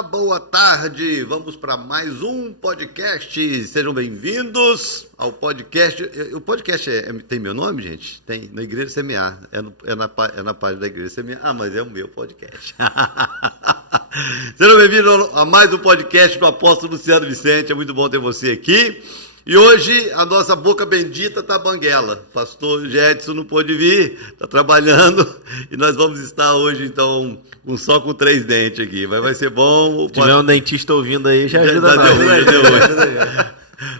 Olá, boa tarde. Vamos para mais um podcast. Sejam bem-vindos ao podcast. O podcast tem meu nome, gente? Tem na Igreja Semear. É na página da Igreja Semear. Ah, mas é o meu podcast. Sejam bem-vindos a mais um podcast do apóstolo Luciano Vicente. É muito bom ter você aqui. E hoje a nossa boca bendita está banguela. Pastor Jetson não pôde vir, está trabalhando. E nós vamos estar hoje, então, só com 3 dentes aqui. Mas vai ser bom. Se tiver um dentista ouvindo aí, já ajuda nós.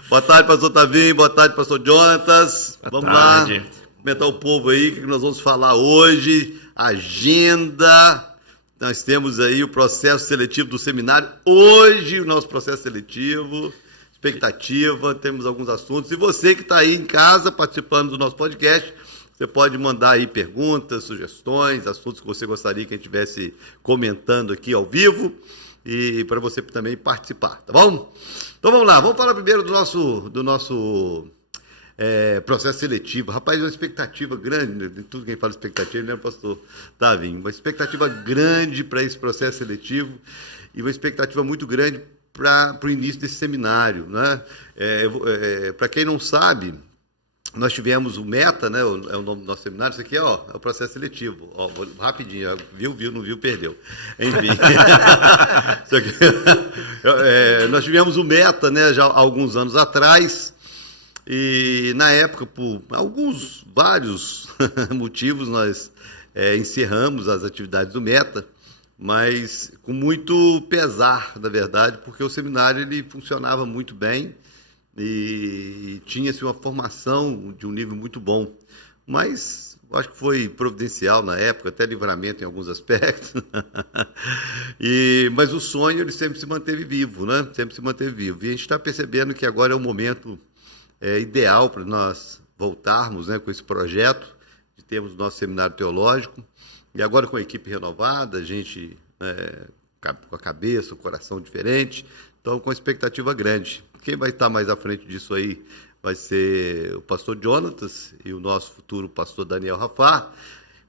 Boa tarde, pastor Tavinho. Boa tarde, pastor Jonatas. Vamos lá comentar o povo aí, o que nós vamos falar hoje. Agenda. Nós temos aí o processo seletivo do seminário. Hoje, o nosso processo seletivo. Expectativa, temos alguns assuntos. E você que está aí em casa participando do nosso podcast, você pode mandar aí perguntas, sugestões, assuntos que você gostaria que a gente estivesse comentando aqui ao vivo e para você também participar, tá bom? Então vamos lá, vamos falar primeiro do nosso processo seletivo. Rapaz, uma expectativa grande, de tudo quem fala expectativa, né, pastor Tavinho? Uma expectativa grande para esse processo seletivo e uma expectativa muito grande para o início desse seminário, né? Para quem não sabe, nós tivemos o META, né? É o nome do nosso seminário. Isso aqui é o processo seletivo. Rapidinho, viu, não viu, perdeu. Enfim. Isso aqui, nós tivemos o META, né? Já há alguns anos atrás, e na época, por vários motivos, nós encerramos as atividades do META, mas com muito pesar, na verdade, porque o seminário ele funcionava muito bem e tinha-se uma formação de um nível muito bom. Mas acho que foi providencial na época, até livramento em alguns aspectos. Mas o sonho ele sempre se manteve vivo, né? Sempre se manteve vivo. E a gente está percebendo que agora é o momento ideal para nós voltarmos, né, com esse projeto de termos o nosso seminário teológico. E agora com a equipe renovada, a gente com a cabeça, o coração diferente, então com expectativa grande. Quem vai estar mais à frente disso aí vai ser o pastor Jonatas e o nosso futuro pastor Daniel Rafar.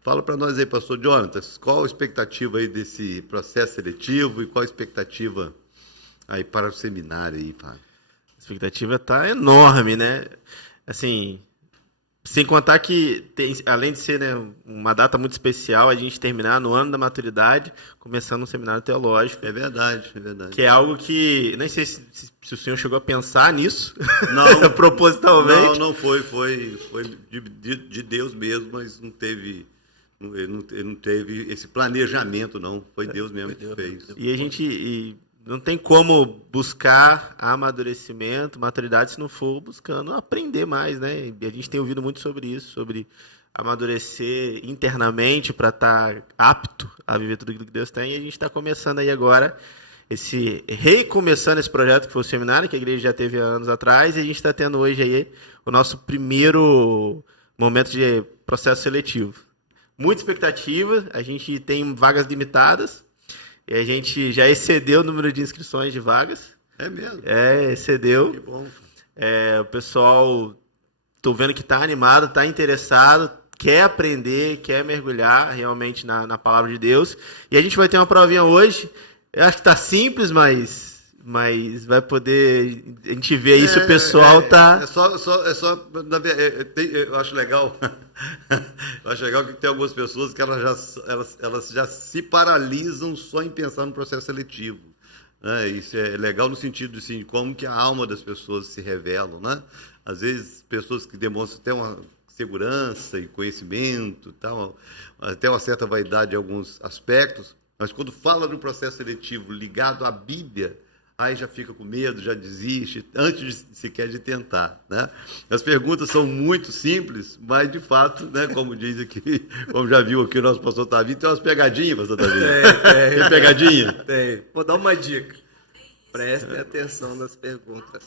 Fala para nós aí, pastor Jonatas, qual a expectativa aí desse processo seletivo e qual a expectativa aí para o seminário aí, Fábio? A expectativa está enorme, né? Assim, sem contar que, além de ser, né, uma data muito especial, a gente terminar no ano da maturidade, começando um seminário teológico. É verdade, é verdade. Que é algo que, nem sei se o senhor chegou a pensar nisso, não, propositalmente. Não foi de Deus mesmo, mas não teve esse planejamento, não. Foi Deus mesmo que fez. E a gente não tem como buscar amadurecimento, maturidade, se não for buscando aprender mais, né? E a gente tem ouvido muito sobre isso, sobre amadurecer internamente para estar apto a viver tudo aquilo que Deus tem. E a gente está começando aí agora, recomeçando esse projeto que foi o seminário, que a igreja já teve há anos atrás, e a gente está tendo hoje aí o nosso primeiro momento de processo seletivo. Muita expectativa, a gente tem vagas limitadas, e a gente já excedeu o número de inscrições de vagas. É mesmo? Excedeu. Que bom. O pessoal, estou vendo que está animado, está interessado, quer aprender, quer mergulhar realmente na palavra de Deus. E a gente vai ter uma provinha hoje. Eu acho que está simples, mas vai poder... A gente vê isso, o pessoal está... Eu acho legal... Eu acho legal que tem algumas pessoas que elas já se paralisam só em pensar no processo seletivo. Né? Isso é legal no sentido de assim, como que a alma das pessoas se revelam. Né? Às vezes, pessoas que demonstram até uma segurança e conhecimento, tal, até uma certa vaidade em alguns aspectos, mas quando fala do processo seletivo ligado à Bíblia, aí já fica com medo, já desiste, antes sequer de tentar, né? As perguntas são muito simples, mas de fato, né, como diz aqui, como já viu aqui o nosso pastor Tavinho, tem umas pegadinhas, pastor Tavinho. Tem pegadinha? Tem. Vou dar uma dica. Prestem atenção nas perguntas.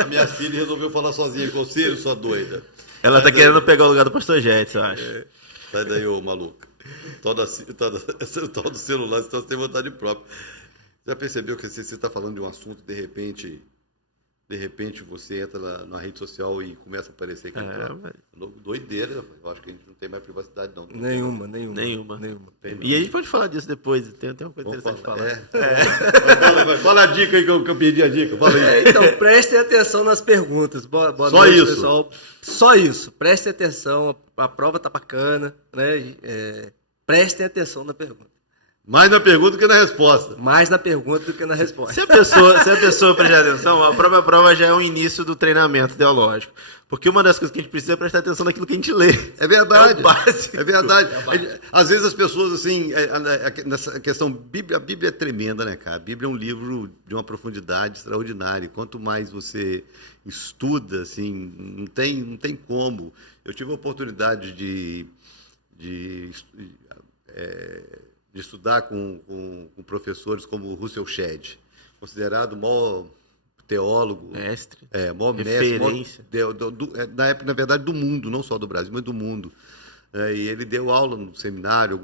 A minha filha resolveu falar sozinha, conselho, sua doida. Ela está querendo pegar o lugar do pastor Jetson, eu acho. Sai daí, ô maluca. Tal do celular, você tem vontade própria. Já percebeu que você está falando de um assunto, de repente, De repente você entra na rede social e começa a aparecer aqui. Doideira, eu acho que a gente não tem mais privacidade, não. Nenhuma. E a gente pode falar disso depois, tem uma coisa interessante de falar. Fala a dica aí que eu pedi a dica. Fala aí. Então, prestem atenção nas perguntas. Boa Só noite, isso. pessoal. Só isso. Prestem atenção, a prova tá bacana, né? Prestem atenção na pergunta. Mais na pergunta do que na resposta. Mais na pergunta do que na resposta. Se a pessoa prestar atenção, a própria prova já é o início do treinamento teológico. Porque uma das coisas que a gente precisa é prestar atenção naquilo que a gente lê. É verdade. É o básico. É verdade. Às vezes as pessoas, assim, nessa questão, a Bíblia é tremenda, né, cara? A Bíblia é um livro de uma profundidade extraordinária. E quanto mais você estuda, assim, não tem como. Eu tive a oportunidade de estudar com professores como Russell Shedd, considerado o maior teólogo, Mestre. maior Referência. mestre, na época, na verdade, do mundo, não só do Brasil, mas do mundo. E ele deu aula no seminário,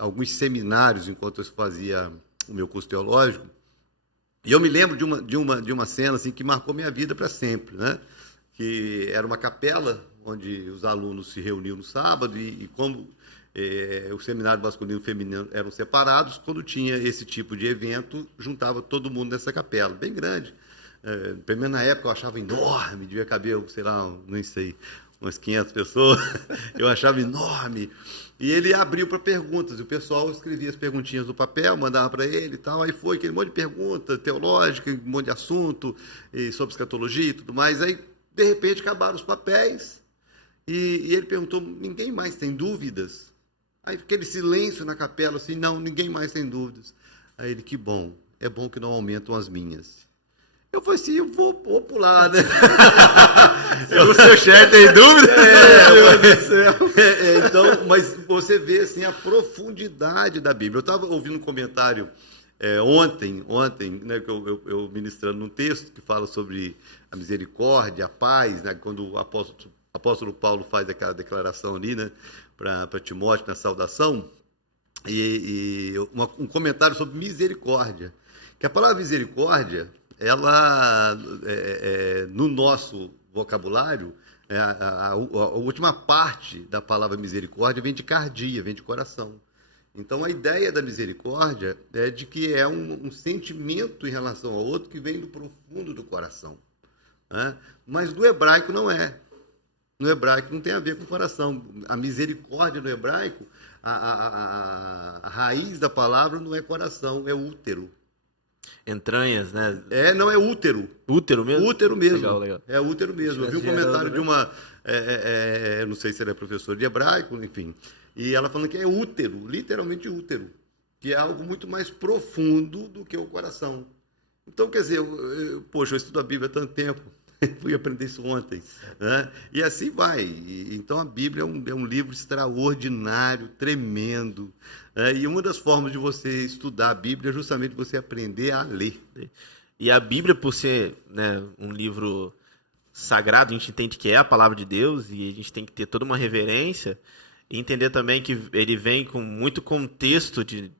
alguns seminários, enquanto eu fazia o meu curso teológico. E eu me lembro de uma cena assim, que marcou minha vida para sempre, né? Que era uma capela onde os alunos se reuniam no sábado e como o seminário masculino e feminino eram separados, quando tinha esse tipo de evento, juntava todo mundo nessa capela, bem grande. Pelo menos na época eu achava enorme, devia caber, sei lá, nem sei, umas 500 pessoas, eu achava enorme. E ele abriu para perguntas, e o pessoal escrevia as perguntinhas no papel, mandava para ele e tal, aí foi aquele monte de pergunta teológica, um monte de assunto, sobre escatologia e tudo mais. Aí, de repente, acabaram os papéis, e ele perguntou, ninguém mais tem dúvidas? Aí aquele silêncio na capela, assim, não, ninguém mais tem dúvidas. Aí ele, que bom, é bom que não aumentam as minhas. Eu falei assim, eu vou pular, né? O seu chefe tem dúvida? Meu Deus do céu. Então, mas você vê, assim, a profundidade da Bíblia. Eu estava ouvindo um comentário ontem, né, que eu ministrando num texto que fala sobre a misericórdia, a paz, né, quando o apóstolo Paulo faz aquela declaração ali, né, para Timóteo na saudação, e um comentário sobre misericórdia. Que a palavra misericórdia, ela, no nosso vocabulário, a última parte da palavra misericórdia vem de cardia, vem de coração. Então, a ideia da misericórdia é de que é um sentimento em relação ao outro que vem do profundo do coração, né? Mas no hebraico não é. No hebraico não tem a ver com o coração. A misericórdia no hebraico, a raiz da palavra não é coração, é útero. Entranhas, né? Não, é útero. Útero mesmo? Útero mesmo. Legal. É útero mesmo. Eu vi um comentário de uma... não sei se ela é professora de hebraico, enfim. E ela falando que é útero, literalmente útero. Que é algo muito mais profundo do que o coração. Então, quer dizer, eu estudo a Bíblia há tanto tempo. Fui aprender isso ontem, né? E assim vai. Então a Bíblia é um livro extraordinário, tremendo, né? E uma das formas de você estudar a Bíblia é justamente você aprender a ler. E a Bíblia, por ser, né, um livro sagrado, a gente entende que é a palavra de Deus e a gente tem que ter toda uma reverência e entender também que ele vem com muito contexto de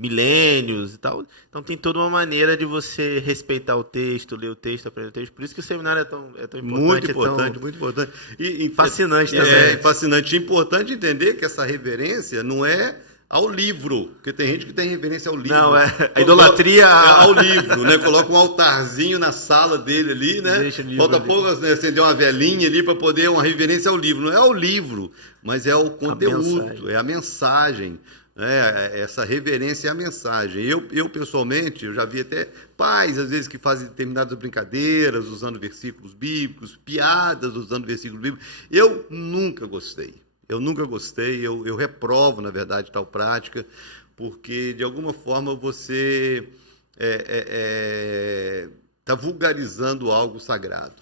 milênios e tal. Então tem toda uma maneira de você respeitar o texto, ler o texto, aprender o texto. Por isso que o seminário é tão importante. Muito importante, muito importante. E fascinante também. É fascinante. É importante entender que essa reverência não é ao livro, porque tem gente que tem reverência ao livro. Não, a idolatria ao livro, né? Coloca um altarzinho na sala dele ali, né? Falta pouco, né, acender uma velinha ali para poder uma reverência ao livro. Não é ao livro, mas é ao conteúdo, é a mensagem. Essa reverência é a mensagem. Eu pessoalmente, eu já vi até pais, às vezes, que fazem determinadas brincadeiras usando versículos bíblicos, piadas usando versículos bíblicos. Eu nunca gostei. Eu reprovo, na verdade, tal prática, porque, de alguma forma, você está vulgarizando algo sagrado.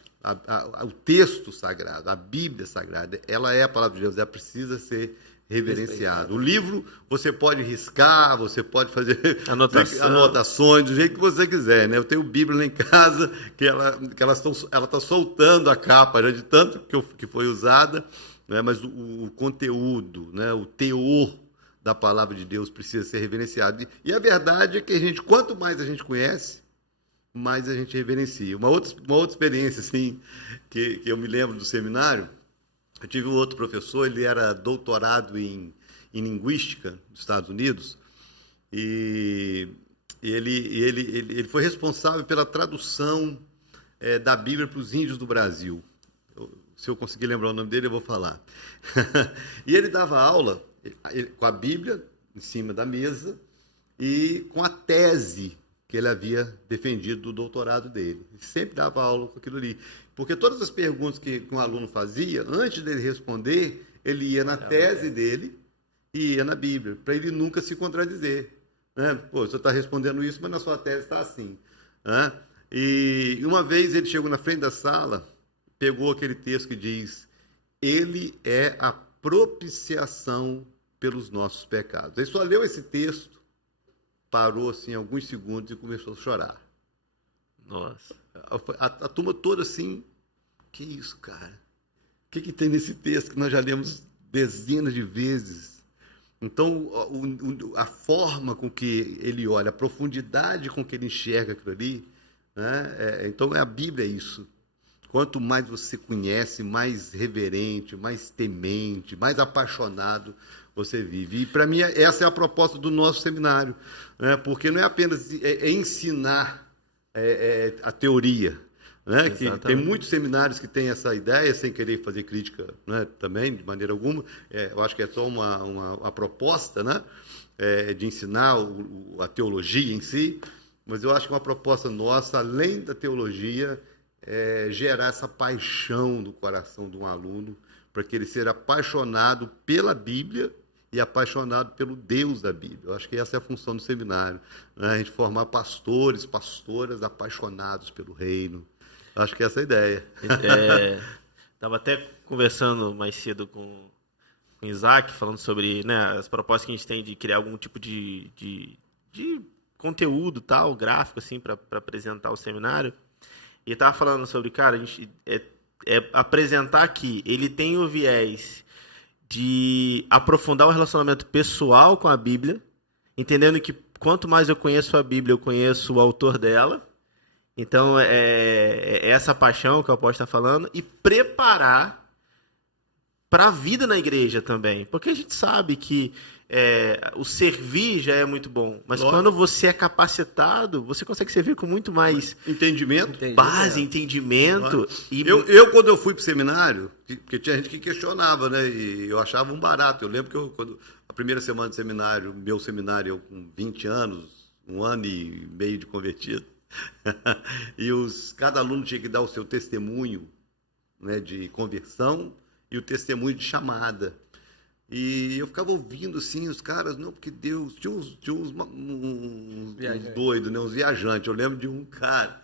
O texto sagrado, a Bíblia sagrada, ela é a palavra de Deus, ela precisa ser reverenciado. O livro você pode riscar, você pode fazer anotações do jeito que você quiser, né? Eu tenho Bíblia lá em casa que ela está soltando a capa já de tanto que foi usada, né? Mas o conteúdo, né? O teor da palavra de Deus precisa ser reverenciado. E a verdade é que quanto mais a gente conhece, mais a gente reverencia. Uma outra experiência assim, que eu me lembro do seminário, eu tive um outro professor, ele era doutorado em linguística dos Estados Unidos, e ele foi responsável pela tradução da Bíblia para os índios do Brasil. Se eu conseguir lembrar o nome dele, eu vou falar. E ele dava aula com a Bíblia em cima da mesa e com a tese que ele havia defendido do doutorado dele. Ele sempre dava aula com aquilo ali. Porque todas as perguntas que um aluno fazia, antes dele responder, ele ia na tese dele e ia na Bíblia, para ele nunca se contradizer. Né? Pô, você está respondendo isso, mas na sua tese está assim. Né? E uma vez ele chegou na frente da sala, pegou aquele texto que diz: ele é a propiciação pelos nossos pecados. Ele só leu esse texto, parou assim alguns segundos e começou a chorar. Nossa. A turma toda assim, que isso, cara? O que tem nesse texto que nós já lemos dezenas de vezes? Então, a forma com que ele olha, a profundidade com que ele enxerga aquilo ali, né? Então, a Bíblia é isso. Quanto mais você conhece, mais reverente, mais temente, mais apaixonado você vive. E, para mim, essa é a proposta do nosso seminário, né? Porque não é apenas ensinar a teoria, né? Que tem muitos seminários que têm essa ideia, sem querer fazer crítica, né? Também, de maneira alguma. Eu acho que é só uma proposta, né? De ensinar a teologia em si, mas eu acho que uma proposta nossa, além da teologia, gerar essa paixão no coração de um aluno, para que ele seja apaixonado pela Bíblia e apaixonado pelo Deus da Bíblia. Eu acho que essa é a função do seminário, né? A gente formar pastores, pastoras apaixonados pelo reino. Eu acho que essa é a ideia. Estava até conversando mais cedo com o Isaac, falando sobre, né, as propostas que a gente tem de criar algum tipo de conteúdo, tal, gráfico, assim, para apresentar o seminário. E ele estava falando sobre, cara, a gente apresentar que ele tem o viés de aprofundar o relacionamento pessoal com a Bíblia, entendendo que quanto mais eu conheço a Bíblia, eu conheço o autor dela. Então, é essa paixão que o apóstolo está falando, e preparar para a vida na igreja também. Porque a gente sabe que o servir já é muito bom, mas quando você é capacitado, você consegue servir com muito mais entendimento, base, entendimento. E... Eu, quando eu fui para o seminário, porque tinha gente que questionava, né? E eu achava um barato. Eu lembro que quando a primeira semana de seminário, meu seminário, eu com 20 anos, 1 ano e meio de convertido, e cada aluno tinha que dar o seu testemunho, né, de conversão e o testemunho de chamada. E eu ficava ouvindo assim, os caras, não, porque Deus, tinha uns doidos, né, uns viajantes. Eu lembro de um cara,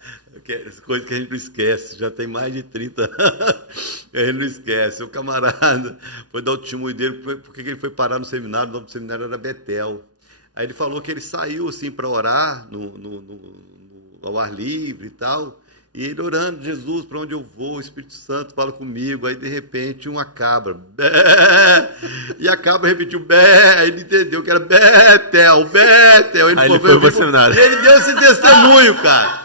coisa que a gente não esquece, já tem mais de 30 anos, a gente não esquece. O camarada foi dar o testemunho dele, porque ele foi parar no seminário, o nome do seminário era Betel. Aí ele falou que ele saiu assim para orar ao ar livre e tal, e ele orando: Jesus, para onde eu vou? O Espírito Santo fala comigo. Aí de repente uma cabra, bé! E a cabra repetiu bé, aí ele entendeu que era Betel. Ele foi para o seminário. E ele deu esse testemunho, cara.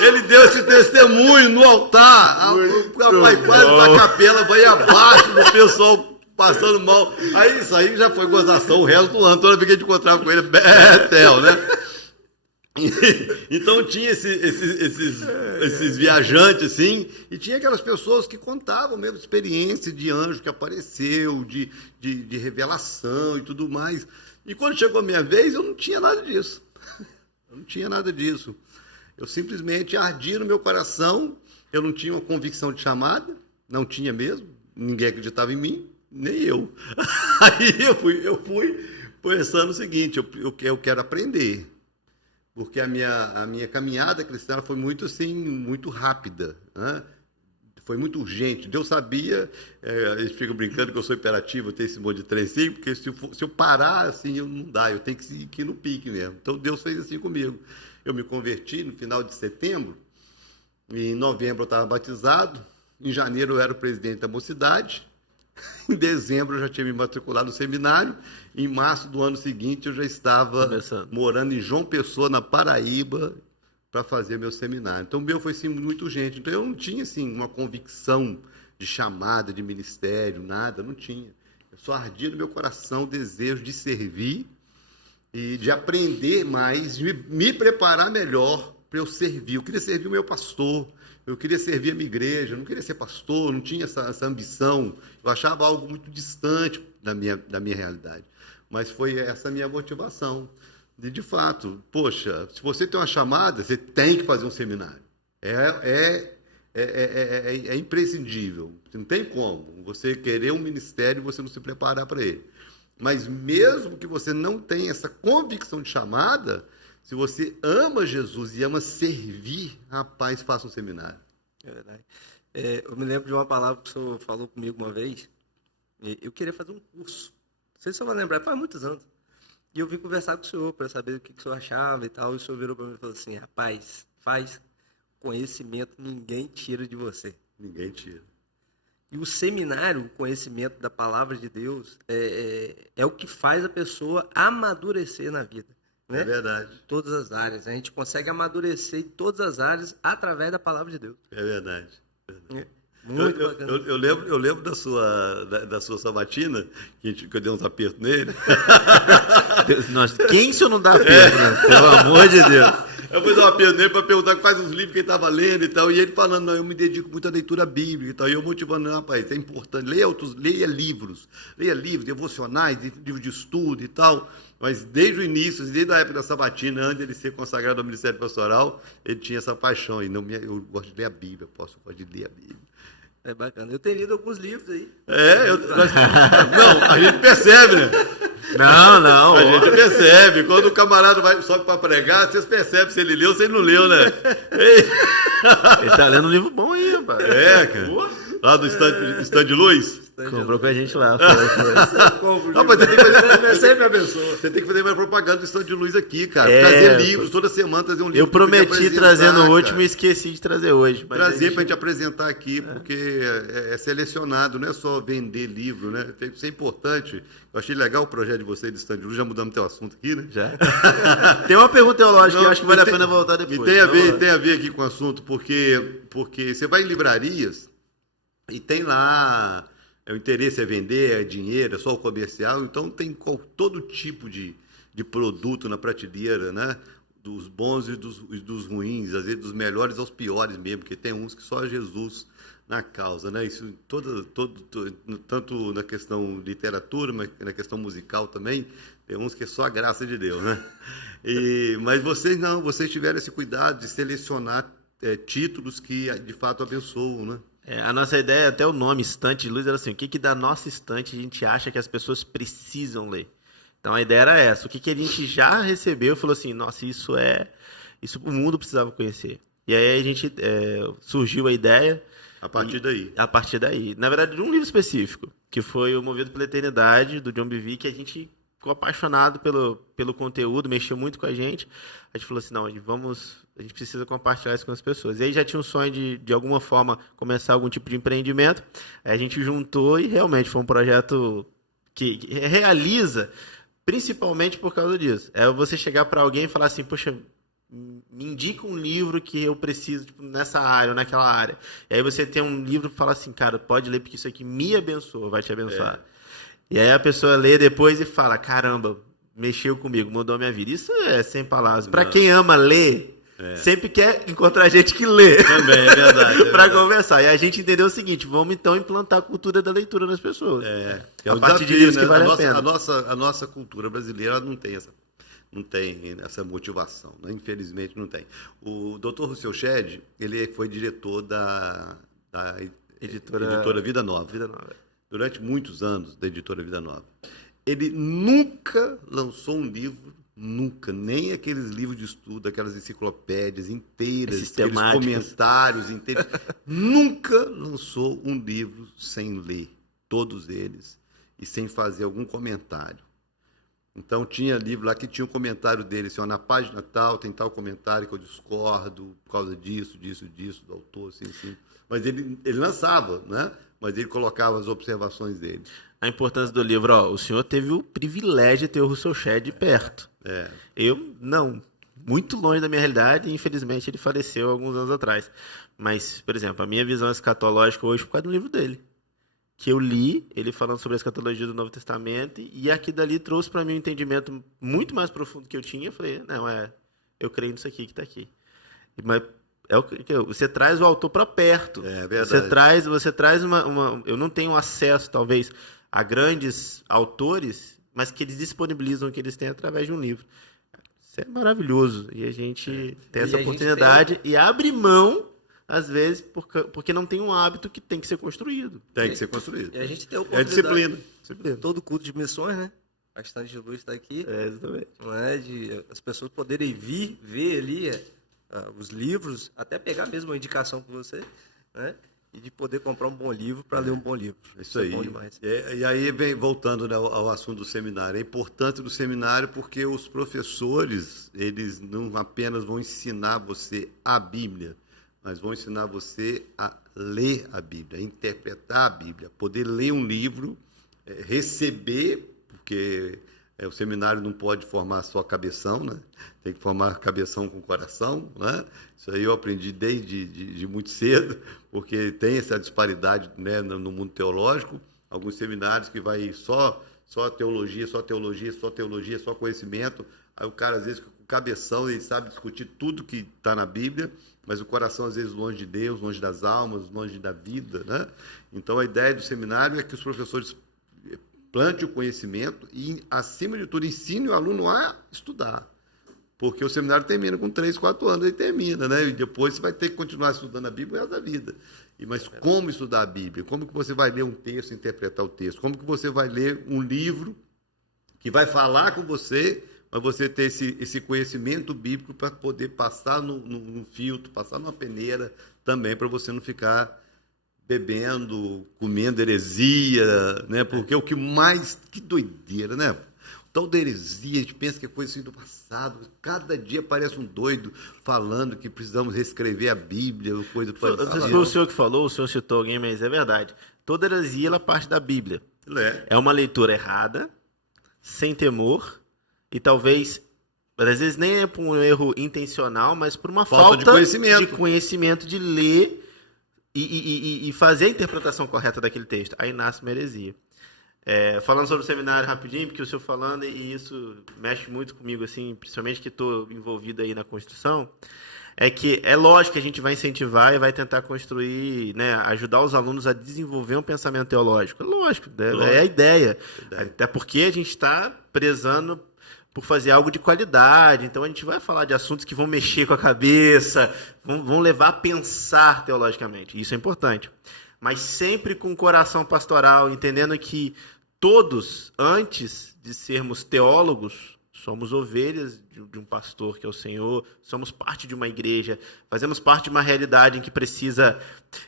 Ele deu esse testemunho no altar. O rapaz quase na capela vai abaixo do pessoal passando mal. Aí isso aí já foi gozação o resto do ano. Toda vez que a gente encontrava com ele, Betel, né? Então tinha esses viajantes assim, e tinha aquelas pessoas que contavam mesmo experiência de anjo que apareceu, de revelação e tudo mais. E quando chegou a minha vez, eu não tinha nada disso. Eu simplesmente ardia no meu coração. Eu não tinha uma convicção de chamada, não tinha mesmo. Ninguém acreditava em mim, nem eu. Aí eu fui pensando o seguinte: eu quero aprender. Porque a minha caminhada cristã foi muito assim, muito rápida, né? Foi muito urgente. Deus sabia, eles ficam brincando que eu sou imperativo, eu tenho esse monte de trem assim, porque se eu parar assim, não dá, eu tenho que ir no pique mesmo. Então Deus fez assim comigo. Eu me converti no final de setembro, em novembro eu estava batizado, em janeiro eu era o presidente da mocidade, em dezembro eu já tinha me matriculado no seminário. Em março do ano seguinte eu já estava morando em João Pessoa, na Paraíba, para fazer meu seminário. Então, o meu foi assim, muito urgente. Então, eu não tinha assim, uma convicção de chamada, de ministério, nada, não tinha. Eu só ardia no meu coração o desejo de servir e de aprender mais, de me preparar melhor para eu servir. Eu queria servir o meu pastor, eu queria servir a minha igreja, eu não queria ser pastor, não tinha essa ambição. Eu achava algo muito distante da minha realidade. Mas foi essa a minha motivação. De fato, poxa, se você tem uma chamada, você tem que fazer um seminário. É imprescindível. Não tem como você querer um ministério e você não se preparar para ele. Mas mesmo que você não tenha essa convicção de chamada, se você ama Jesus e ama servir, rapaz, faça um seminário. É verdade. Eu me lembro de uma palavra que o senhor falou comigo uma vez. Eu queria fazer um curso. Não sei se o senhor vai lembrar, faz muitos anos. E eu vim conversar com o senhor para saber o que o senhor achava e tal. E o senhor virou para mim e falou assim: rapaz, faz conhecimento, ninguém tira de você. Ninguém tira. E o seminário, o conhecimento da palavra de Deus, é o que faz a pessoa amadurecer na vida. Né? É verdade. Em todas as áreas. A gente consegue amadurecer em todas as áreas através da palavra de Deus. É verdade. Muito bacana. Eu lembro da sua sabatina, que eu dei uns apertos nele. Nossa, quem se eu não dá aperto, né? Pelo amor de Deus. Eu fui dar um aperto nele para perguntar quais os livros que ele estava lendo e tal. E ele falando, não, eu me dedico muito à leitura bíblica e tal. E eu motivando, não, rapaz, é importante. Leia livros, devocionais, livros de estudo e tal. Mas desde o início, desde a época da sabatina, antes de ele ser consagrado ao ministério pastoral, ele tinha essa paixão. E eu gosto de ler a Bíblia, eu gosto de ler a Bíblia. É bacana. Eu tenho lido alguns livros aí. Não, a gente percebe, né? Não. A gente percebe. Quando o camarada sobe para pregar, vocês percebem se ele leu ou se ele não leu, né? Ele tá lendo um livro bom aí, rapaz. Cara. Lá do Stand de Luz. Comprou com a gente lá. Sempre abençoa. Você tem que fazer mais propaganda do Stand de Luz aqui, cara. Trazer livros, toda semana trazer um livro. Eu prometi trazer no último e esqueci de trazer hoje. Trazer pra gente apresentar aqui, porque é selecionado, não é só vender livro, né? Isso é importante. Eu achei legal o projeto de vocês do Stand de Luz, já mudamos teu assunto aqui, né? Já. Tem uma pergunta teológica que eu acho que vale a pena voltar depois. E tem a ver aqui com o assunto, porque você vai em livrarias e tem lá... O interesse é vender, é dinheiro, é só o comercial. Então, tem todo tipo de produto na prateleira, né? Dos bons e dos ruins, às vezes dos melhores aos piores mesmo, porque tem uns que só Jesus na causa, né? Isso tanto na questão literatura, mas na questão musical também, tem uns que é só a graça de Deus, né? Mas vocês não, vocês tiveram esse cuidado de selecionar títulos que, de fato, abençoam, né? A nossa ideia, até o nome Estante de Luz, era assim, o que da nossa estante a gente acha que as pessoas precisam ler? Então a ideia era essa, o que a gente já recebeu e falou assim, nossa, isso o mundo precisava conhecer. E aí a gente surgiu a ideia. A partir daí. A partir daí. Na verdade, de um livro específico, que foi o Movido pela Eternidade, do John Bevere, que a gente ficou apaixonado pelo conteúdo, mexeu muito com a gente. A gente falou assim, não, a gente precisa compartilhar isso com as pessoas. E aí já tinha um sonho de alguma forma, começar algum tipo de empreendimento. Aí a gente juntou e realmente foi um projeto que realiza principalmente por causa disso. É você chegar para alguém e falar assim, poxa, me indica um livro que eu preciso nessa área ou naquela área. E aí você tem um livro e fala assim, cara, pode ler porque isso aqui me abençoa, vai te abençoar. E aí a pessoa lê depois e fala, caramba, mexeu comigo, mudou minha vida. Isso é sem palavras. Para quem ama ler, sempre quer encontrar gente que lê. Também, é verdade. Para conversar. E a gente entendeu o seguinte, vamos então implantar a cultura da leitura nas pessoas. A partir de livros que vale a pena. A nossa cultura brasileira não tem essa motivação, né? Infelizmente não tem. O Dr. Rousseau Shedd, ele foi diretor da editora Vida Nova. Durante muitos anos, da editora Vida Nova. Ele nunca lançou um livro, nem aqueles livros de estudo, aquelas enciclopédias inteiras, aqueles comentários inteiros. Nunca lançou um livro sem ler, todos eles, e sem fazer algum comentário. Então, tinha livro lá que tinha um comentário dele, assim, ó, na página tal, tem tal comentário que eu discordo, por causa disso, do autor, assim. Mas ele lançava, né? Mas ele colocava as observações dele. A importância do livro, o senhor teve o privilégio de ter o Rousseau Shedd perto. Eu não. muito longe da minha realidade e, infelizmente, ele faleceu alguns anos atrás. Mas, por exemplo, a minha visão escatológica hoje é por causa do livro dele, que eu li, ele falando sobre a escatologia do Novo Testamento, e aqui dali trouxe para mim um entendimento muito mais profundo que eu tinha. Eu falei, não, eu creio nisso aqui que está aqui. Mas você traz o autor para perto. É verdade. Você traz uma... Eu não tenho acesso, talvez, a grandes autores, mas que eles disponibilizam o que eles têm através de um livro. Isso é maravilhoso. E a gente tem essa oportunidade e abre mão, às vezes, porque não tem um hábito que tem que ser construído. Tem que ser construído. E a gente tem a oportunidade. Disciplina. Todo culto de missões, né? A Estante de Luz está aqui. Exatamente. Não é? De as pessoas poderem ver ali os livros, até pegar mesmo uma indicação com você, né? E de poder comprar um bom livro para ler um bom livro. Isso aí. É bom demais. E aí, voltando, né, ao assunto do seminário. É importante do seminário porque os professores, eles não apenas vão ensinar você a Bíblia, mas vão ensinar você a ler a Bíblia, a interpretar a Bíblia, poder ler um livro, receber, porque o seminário não pode formar só cabeção, né? Tem que formar cabeção com coração, né? Isso aí eu aprendi desde de muito cedo, porque tem essa disparidade, né, no mundo teológico. Alguns seminários que vai só teologia, só conhecimento. Aí o cara, às vezes, com cabeção, ele sabe discutir tudo que está na Bíblia, mas o coração, às vezes, longe de Deus, longe das almas, longe da vida, né? Então, a ideia do seminário é que os professores plante o conhecimento e, acima de tudo, ensine o aluno a estudar. Porque o seminário termina com 3, 4 anos, ele termina, né? E depois você vai ter que continuar estudando a Bíblia o resto da vida. Mas como estudar a Bíblia? Como que você vai ler um texto, interpretar o texto? Como que você vai ler um livro que vai falar com você, mas você ter esse conhecimento bíblico para poder passar num filtro, passar numa peneira também, para você não ficar bebendo, comendo heresia, né? Porque o que mais... Que doideira, né? O tal da heresia, a gente pensa que é coisa assim do passado. Cada dia aparece um doido falando que precisamos reescrever a Bíblia, coisa parecida. Não sei se foi o senhor que falou, o senhor citou alguém, mas é verdade. Toda heresia, ela parte da Bíblia. É uma leitura errada, sem temor, e talvez... Às vezes nem é por um erro intencional, mas por uma falta de conhecimento de ler e fazer a interpretação correta daquele texto. Aí nasce uma heresia. Falando sobre o seminário rapidinho, porque o senhor falando, e isso mexe muito comigo, assim, principalmente que estou envolvido aí na construção, é que é lógico que a gente vai incentivar e vai tentar construir, né, ajudar os alunos a desenvolver um pensamento teológico. Lógico, é a ideia. Até porque a gente está prezando por fazer algo de qualidade. Então, a gente vai falar de assuntos que vão mexer com a cabeça, vão levar a pensar teologicamente. Isso é importante. Mas sempre com o coração pastoral, entendendo que todos, antes de sermos teólogos, somos ovelhas de um pastor que é o Senhor, somos parte de uma igreja, fazemos parte de uma realidade em que precisa...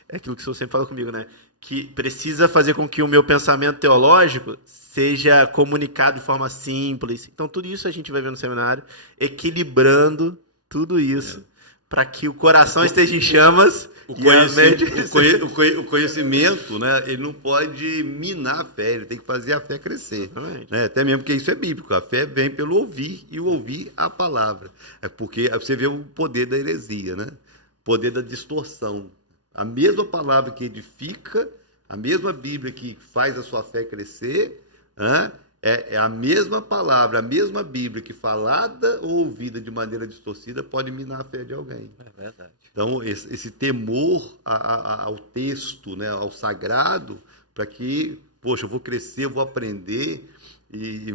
É aquilo que o Senhor sempre fala comigo, né? Que precisa fazer com que o meu pensamento teológico seja comunicado de forma simples. Então, tudo isso a gente vai ver no seminário, equilibrando tudo isso, para que o coração esteja em chamas. O conhecimento, né, ele não pode minar a fé, ele tem que fazer a fé crescer. Né? Até mesmo porque isso é bíblico, a fé vem pelo ouvir, e o ouvir a palavra. É porque você vê o poder da heresia, né? O poder da distorção. A mesma palavra que edifica, a mesma Bíblia que faz a sua fé crescer, é a mesma palavra, a mesma Bíblia que falada ou ouvida de maneira distorcida pode minar a fé de alguém. É verdade. Então, esse temor ao texto, né, ao sagrado, para que, poxa, eu vou crescer, eu vou aprender,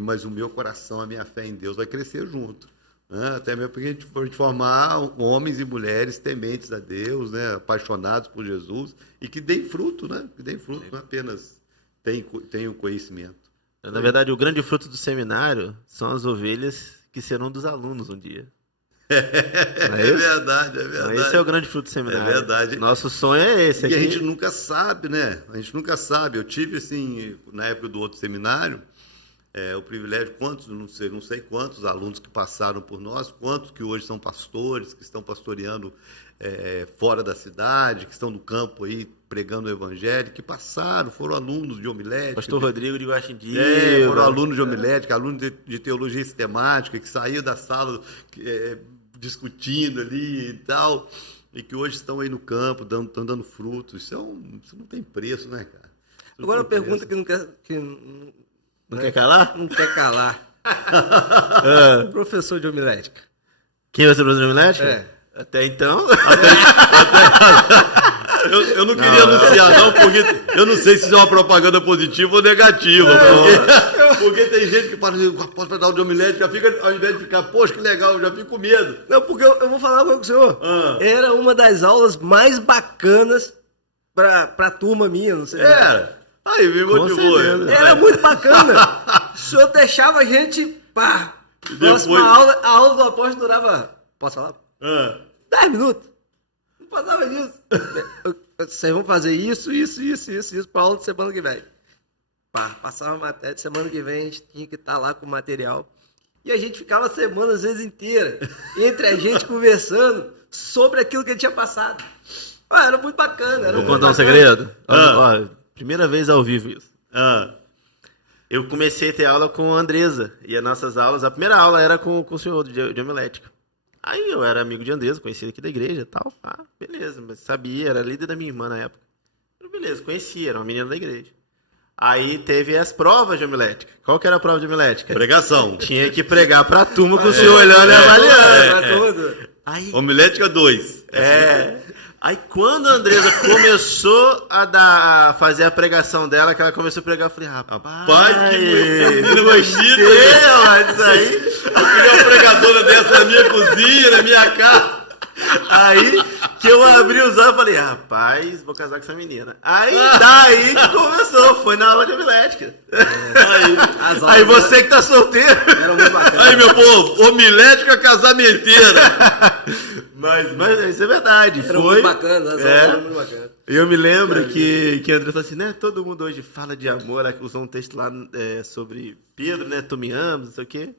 mas o meu coração, a minha fé em Deus vai crescer junto. Né? Até mesmo porque a gente for formar homens e mulheres tementes a Deus, né, apaixonados por Jesus, e que deem fruto, né? Que deem fruto, não apenas tenham conhecimento. Na verdade, o grande fruto do seminário são as ovelhas que serão dos alunos um dia. É verdade. Esse é o grande fruto do seminário. É verdade. Nosso sonho é esse. E a gente nunca sabe, né? A gente nunca sabe. Eu tive, assim, na época do outro seminário, o privilégio, não sei quantos alunos que passaram por nós, quantos que hoje são pastores, que estão pastoreando fora da cidade, que estão no campo aí pregando o evangelho, que passaram, foram alunos de homilética. Pastor Rodrigo de Guaxindiba. Foram alunos de homilética, alunos de teologia sistemática, que saíram da sala discutindo ali e tal, e que hoje estão aí no campo, estão dando frutos. Isso não tem preço, né, cara? Agora a pergunta que não quer... Não quer calar? Não quer calar. Professor de homilética. Quem vai ser professor de homilética? É. Até então... Eu não queria anunciar, não, porque eu não sei se isso é uma propaganda positiva ou negativa. Porque tem gente que fala assim, posso fazer aula de homilética, fica, ao invés de ficar, poxa, que legal, eu já fico com medo. Não, porque eu vou falar com o senhor. Era uma das aulas mais bacanas pra turma minha, não sei. Era. Aí, me motivou. Era muito bacana. O senhor deixava a gente, pá. Próxima aula, a aula do apóstolo durava, posso falar? 10 minutos. Não passava disso. Vocês vão fazer isso para a aula de semana que vem. Pá, passava a matéria de semana que vem, a gente tinha que estar lá com o material. E a gente ficava a semana, às vezes, inteira, entre a gente conversando sobre aquilo que a gente tinha passado. Era muito bacana. Vou contar um segredo? Ó, primeira vez ao vivo isso. Eu comecei a ter aula com a Andresa. E as nossas aulas, a primeira aula era com o senhor de homilética. Aí eu era amigo de Andresa, conhecia aqui da igreja e tal. Beleza, mas sabia, era líder da minha irmã na época. Beleza, conhecia, era uma menina da igreja. Aí teve as provas de homilética. Qual que era a prova de homilética? Pregação. Tinha que pregar pra turma com o senhor olhando e avaliando. Aí, homilética 2. Aí quando a Andresa começou a fazer a pregação dela, que ela começou a pregar, eu falei, rapaz, que menina bonita. Isso aí. Eu queria uma pregadora dessa na minha cozinha, na minha casa. Aí que eu abri os olhos e falei, rapaz, vou casar com essa menina. Aí daí que começou, foi na aula de homilética. Aí você que tá solteiro. Era muito bacana. Aí, meu povo, homilética casamenteira. Mas isso é verdade. Era muito bacana, era muito bacana. Eu me lembro que André falou assim, né? Todo mundo hoje fala de amor, usou um texto lá sobre Pedro, né? Tu me amas, não sei o quê.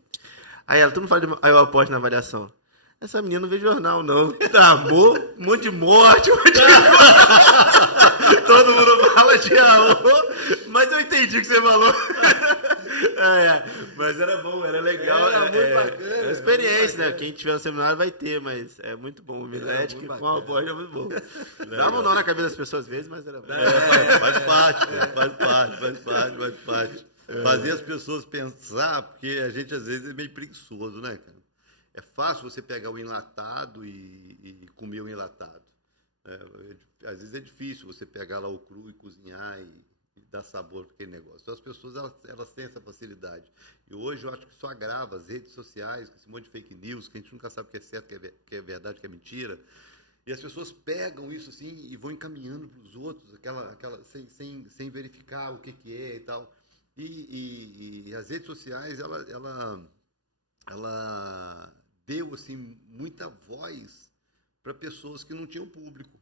Aí ela, todo mundo fala de amor. Aí eu aposto na avaliação. Essa menina não vê jornal, não. Amor, um monte de morte, um monte de... Todo mundo fala de amor, mas eu entendi o que você falou. Mas era bom, era legal. Era muito bacana. É uma experiência, né? Quem tiver no seminário vai ter, mas é muito bom. O homilética com a voz é muito bom. Dava um nó na cabeça das pessoas às vezes, mas era bom. Faz parte. Fazer as pessoas pensar, porque a gente às vezes é meio preguiçoso, né, cara? É fácil você pegar o enlatado e comer o enlatado. Às vezes é difícil você pegar lá o cru e cozinhar e dar sabor para aquele negócio. Então as pessoas elas têm essa facilidade. E hoje eu acho que isso agrava as redes sociais, com esse monte de fake news, que a gente nunca sabe o que é certo, que é verdade, que é mentira. E as pessoas pegam isso assim e vão encaminhando para os outros, sem verificar o que é e tal. E as redes sociais, ela deu assim, muita voz para pessoas que não tinham público.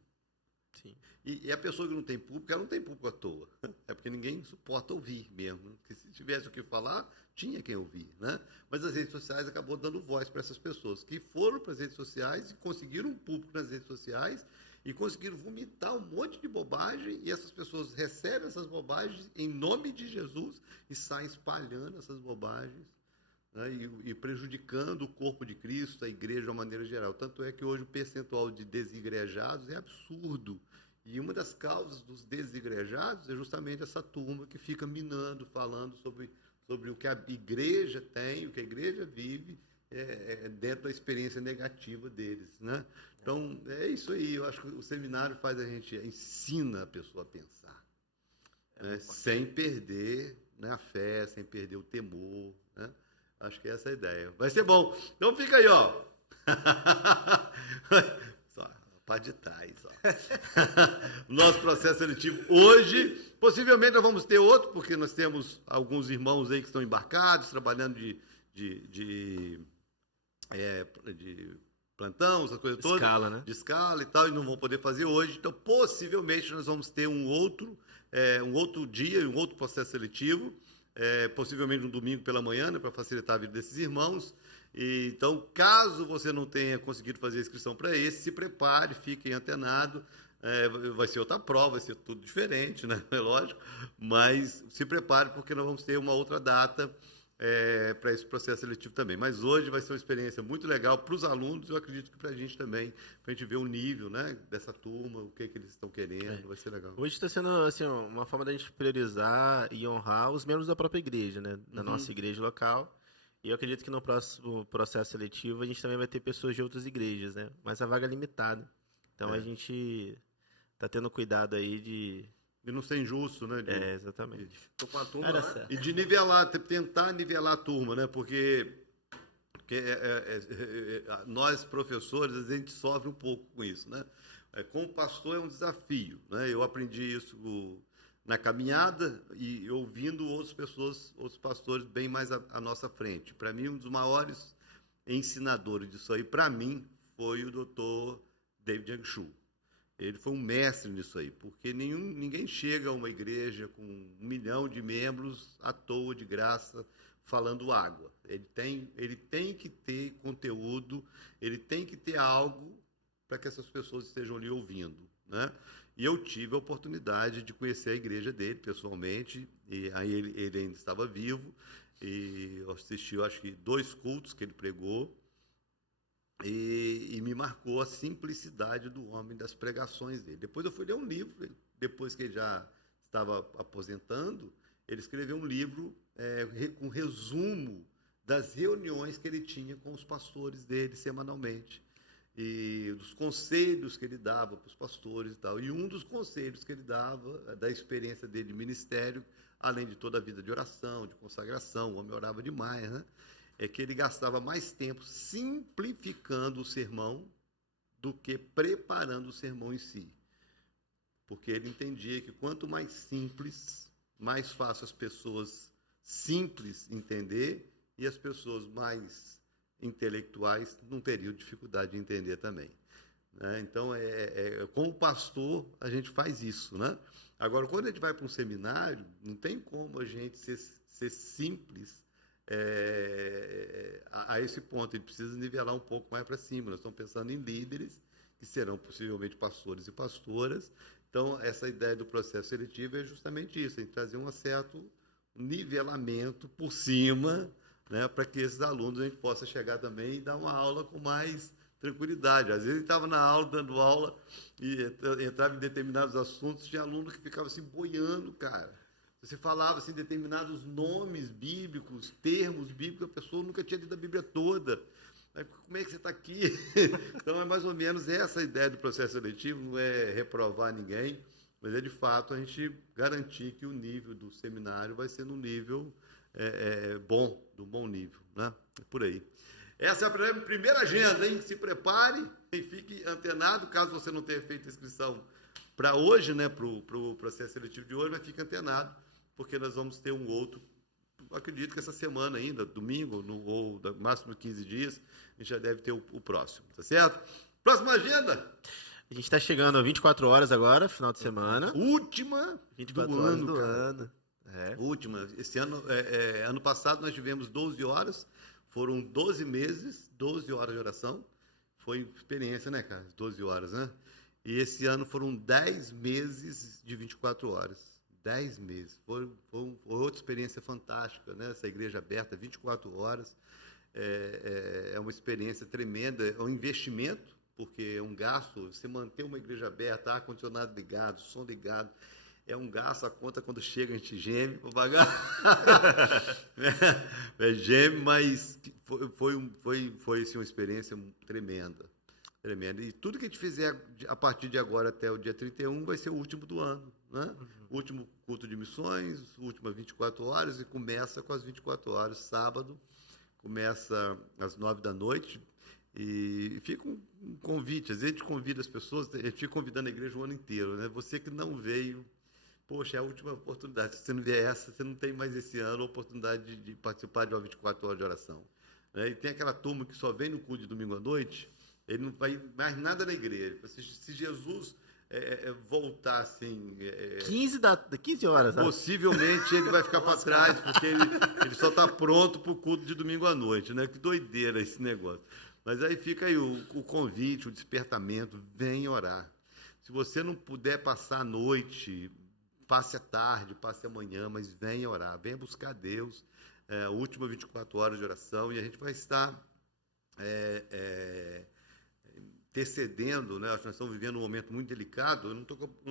Sim. E a pessoa que não tem público, ela não tem público à toa. É porque ninguém suporta ouvir mesmo. Porque se tivesse o que falar, tinha quem ouvir, né? Mas as redes sociais acabou dando voz para essas pessoas que foram para as redes sociais e conseguiram um público nas redes sociais e conseguiram vomitar um monte de bobagem, e essas pessoas recebem essas bobagens em nome de Jesus e saem espalhando essas bobagens, né, e prejudicando o corpo de Cristo, a igreja de uma maneira geral. Tanto é que hoje o percentual de desigrejados é absurdo. E uma das causas dos desigrejados é justamente essa turma que fica minando, falando sobre o que a igreja tem, o que a igreja vive, dentro da experiência negativa deles, né? Então, é isso aí. Eu acho que o seminário ensina a pessoa a pensar, né? Sem perder, né, a fé, sem perder o temor, né? Acho que essa é a ideia. Vai ser bom. Então fica aí, ó. Só a parte de trás, ó. Nosso processo seletivo hoje, possivelmente nós vamos ter outro, porque nós temos alguns irmãos aí que estão embarcados, trabalhando de plantão, essas coisas todas. Escala, né? De escala e tal, e não vão poder fazer hoje. Então, possivelmente, nós vamos ter um outro dia, um outro processo seletivo, possivelmente um domingo pela manhã, né, para facilitar a vida desses irmãos. Então, caso você não tenha conseguido fazer a inscrição para esse, se prepare, fiquem antenados. Vai ser outra prova, vai ser tudo diferente, né? É lógico, mas se prepare, porque nós vamos ter uma outra data para esse processo seletivo também. Mas hoje vai ser uma experiência muito legal para os alunos, eu acredito que para a gente também, para a gente ver o nível, né, dessa turma, o que eles estão querendo, vai ser legal. Hoje está sendo assim, uma forma da gente priorizar e honrar os membros da própria igreja, né, da nossa igreja local. E eu acredito que no próximo processo seletivo a gente também vai ter pessoas de outras igrejas, né, mas a vaga é limitada. Então a gente está tendo cuidado aí de... E não ser injusto, né? Exatamente. Tô com a turma Era lá. certo. E de nivelar, tentar nivelar a turma, né? Porque nós, professores, a gente sofre um pouco com isso, né? Com o pastor é um desafio, né? Eu aprendi isso na caminhada e ouvindo outros pastores bem mais à nossa frente. Para mim, um dos maiores ensinadores disso aí, para mim, foi o Dr. David Young Shu. Ele foi um mestre nisso aí, porque ninguém chega a uma igreja com 1 milhão de membros à toa, de graça, falando água. Ele tem que ter conteúdo, ele tem que ter algo para que essas pessoas estejam ali ouvindo, né? E eu tive a oportunidade de conhecer a igreja dele pessoalmente, e aí ele ainda estava vivo, e eu assisti, acho que 2 cultos que ele pregou, e me marcou a simplicidade do homem, das pregações dele. Depois eu fui ler um livro, depois que ele já estava aposentando, ele escreveu um livro com resumo das reuniões que ele tinha com os pastores dele semanalmente, e dos conselhos que ele dava para os pastores e tal. E um dos conselhos que ele dava, da experiência dele de ministério, além de toda a vida de oração, de consagração, o homem orava demais, né? É que ele gastava mais tempo simplificando o sermão do que preparando o sermão em si. Porque ele entendia que quanto mais simples, mais fácil as pessoas simples entender, e as pessoas mais intelectuais não teriam dificuldade de entender também. Né? Então, como pastor, a gente faz isso. Né? Agora, quando a gente vai para um seminário, não tem como a gente ser simples a esse ponto. Ele precisa nivelar um pouco mais para cima. Nós estamos pensando em líderes que serão possivelmente pastores e pastoras. Então, essa ideia do processo seletivo é justamente isso, a gente trazer um certo nivelamento por cima, né, para que esses alunos a gente possa chegar também e dar uma aula com mais tranquilidade. Às vezes ele estava na aula, dando aula, e entrava em determinados assuntos, tinha aluno que ficava assim boiando, cara. Você falava assim, determinados nomes bíblicos, termos bíblicos, a pessoa nunca tinha lido a Bíblia toda. Aí, como é que você está aqui? Então, é mais ou menos essa a ideia do processo seletivo, não é reprovar ninguém, mas é, de fato, a gente garantir que o nível do seminário vai ser no nível bom, do bom nível, né? É por aí. Essa é a primeira agenda, hein? Se prepare e fique antenado, caso você não tenha feito inscrição para hoje, né, para o processo seletivo de hoje, mas fique antenado, porque nós vamos ter um outro, acredito que essa semana ainda, domingo, ou no máximo 15 dias, a gente já deve ter o próximo, tá certo? Próxima agenda! A gente está chegando a 24 horas agora, final de semana. Última 24 do horas ano, do cara. ano. Última. Esse ano, ano passado nós tivemos 12 horas, foram 12 meses, 12 horas de oração. Foi experiência, né, cara? 12 horas, né? E esse ano foram 10 meses de 24 horas. 10 meses. Foi outra experiência fantástica, né? Essa igreja aberta, 24 horas. É uma experiência tremenda, é um investimento, porque é um gasto. Você manter uma igreja aberta, ar-condicionado ligado, som ligado, é um gasto, a conta quando chega a gente geme para pagar. Geme, mas foi assim, uma experiência tremenda. Tremendo. E tudo que a gente fizer a partir de agora até o dia 31 vai ser o último do ano, né? Último culto de missões, últimas 24 horas, e começa com as 24 horas, sábado, começa às 9 da noite, e fica um convite. Às vezes a gente convida as pessoas, a gente fica convidando a igreja o ano inteiro, né? Você que não veio, poxa, é a última oportunidade. Se você não vier essa, você não tem mais esse ano a oportunidade de participar de uma 24 horas de oração. Né? E tem aquela turma que só vem no culto de domingo à noite, ele não vai mais nada na igreja. Se Jesus voltar assim... 15 horas. Possivelmente ele vai ficar para trás, porque ele só está pronto para o culto de domingo à noite, né? Que doideira esse negócio. Mas aí fica aí o convite, o despertamento, vem orar. Se você não puder passar a noite, passe a tarde, passe a manhã, mas venha orar, venha buscar Deus. última 24 horas de oração, e a gente vai estar intercedendo, né? Acho que nós estamos vivendo um momento muito delicado. Eu não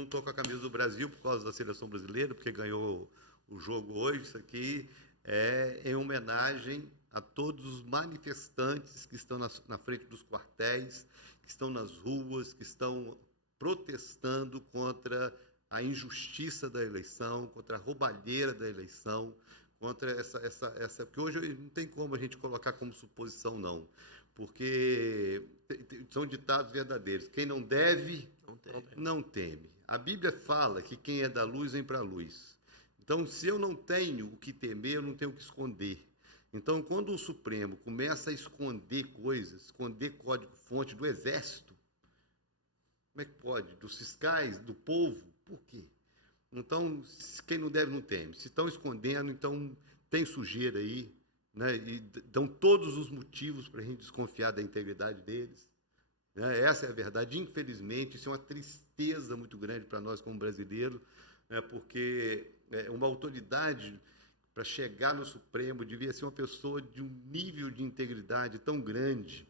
estou com a camisa do Brasil por causa da seleção brasileira, porque ganhou o jogo hoje. Isso aqui é em homenagem a todos os manifestantes que estão na frente dos quartéis, que estão nas ruas, que estão protestando contra a injustiça da eleição, contra a roubalheira da eleição, contra essa porque hoje não tem como a gente colocar como suposição, não, porque são ditados verdadeiros. Quem não deve, não teme. A Bíblia fala que quem é da luz vem para a luz. Então, se eu não tenho o que temer, eu não tenho o que esconder. Então, quando o Supremo começa a esconder coisas, esconder código-fonte do Exército, como é que pode? Dos fiscais, do povo? Por quê? Então, quem não deve, não teme. Se estão escondendo, então tem sujeira aí, né? E dão todos os motivos para a gente desconfiar da integridade deles. Né? Essa é a verdade. Infelizmente, isso é uma tristeza muito grande para nós como brasileiros, né? Porque uma autoridade, para chegar no Supremo, devia ser uma pessoa de um nível de integridade tão grande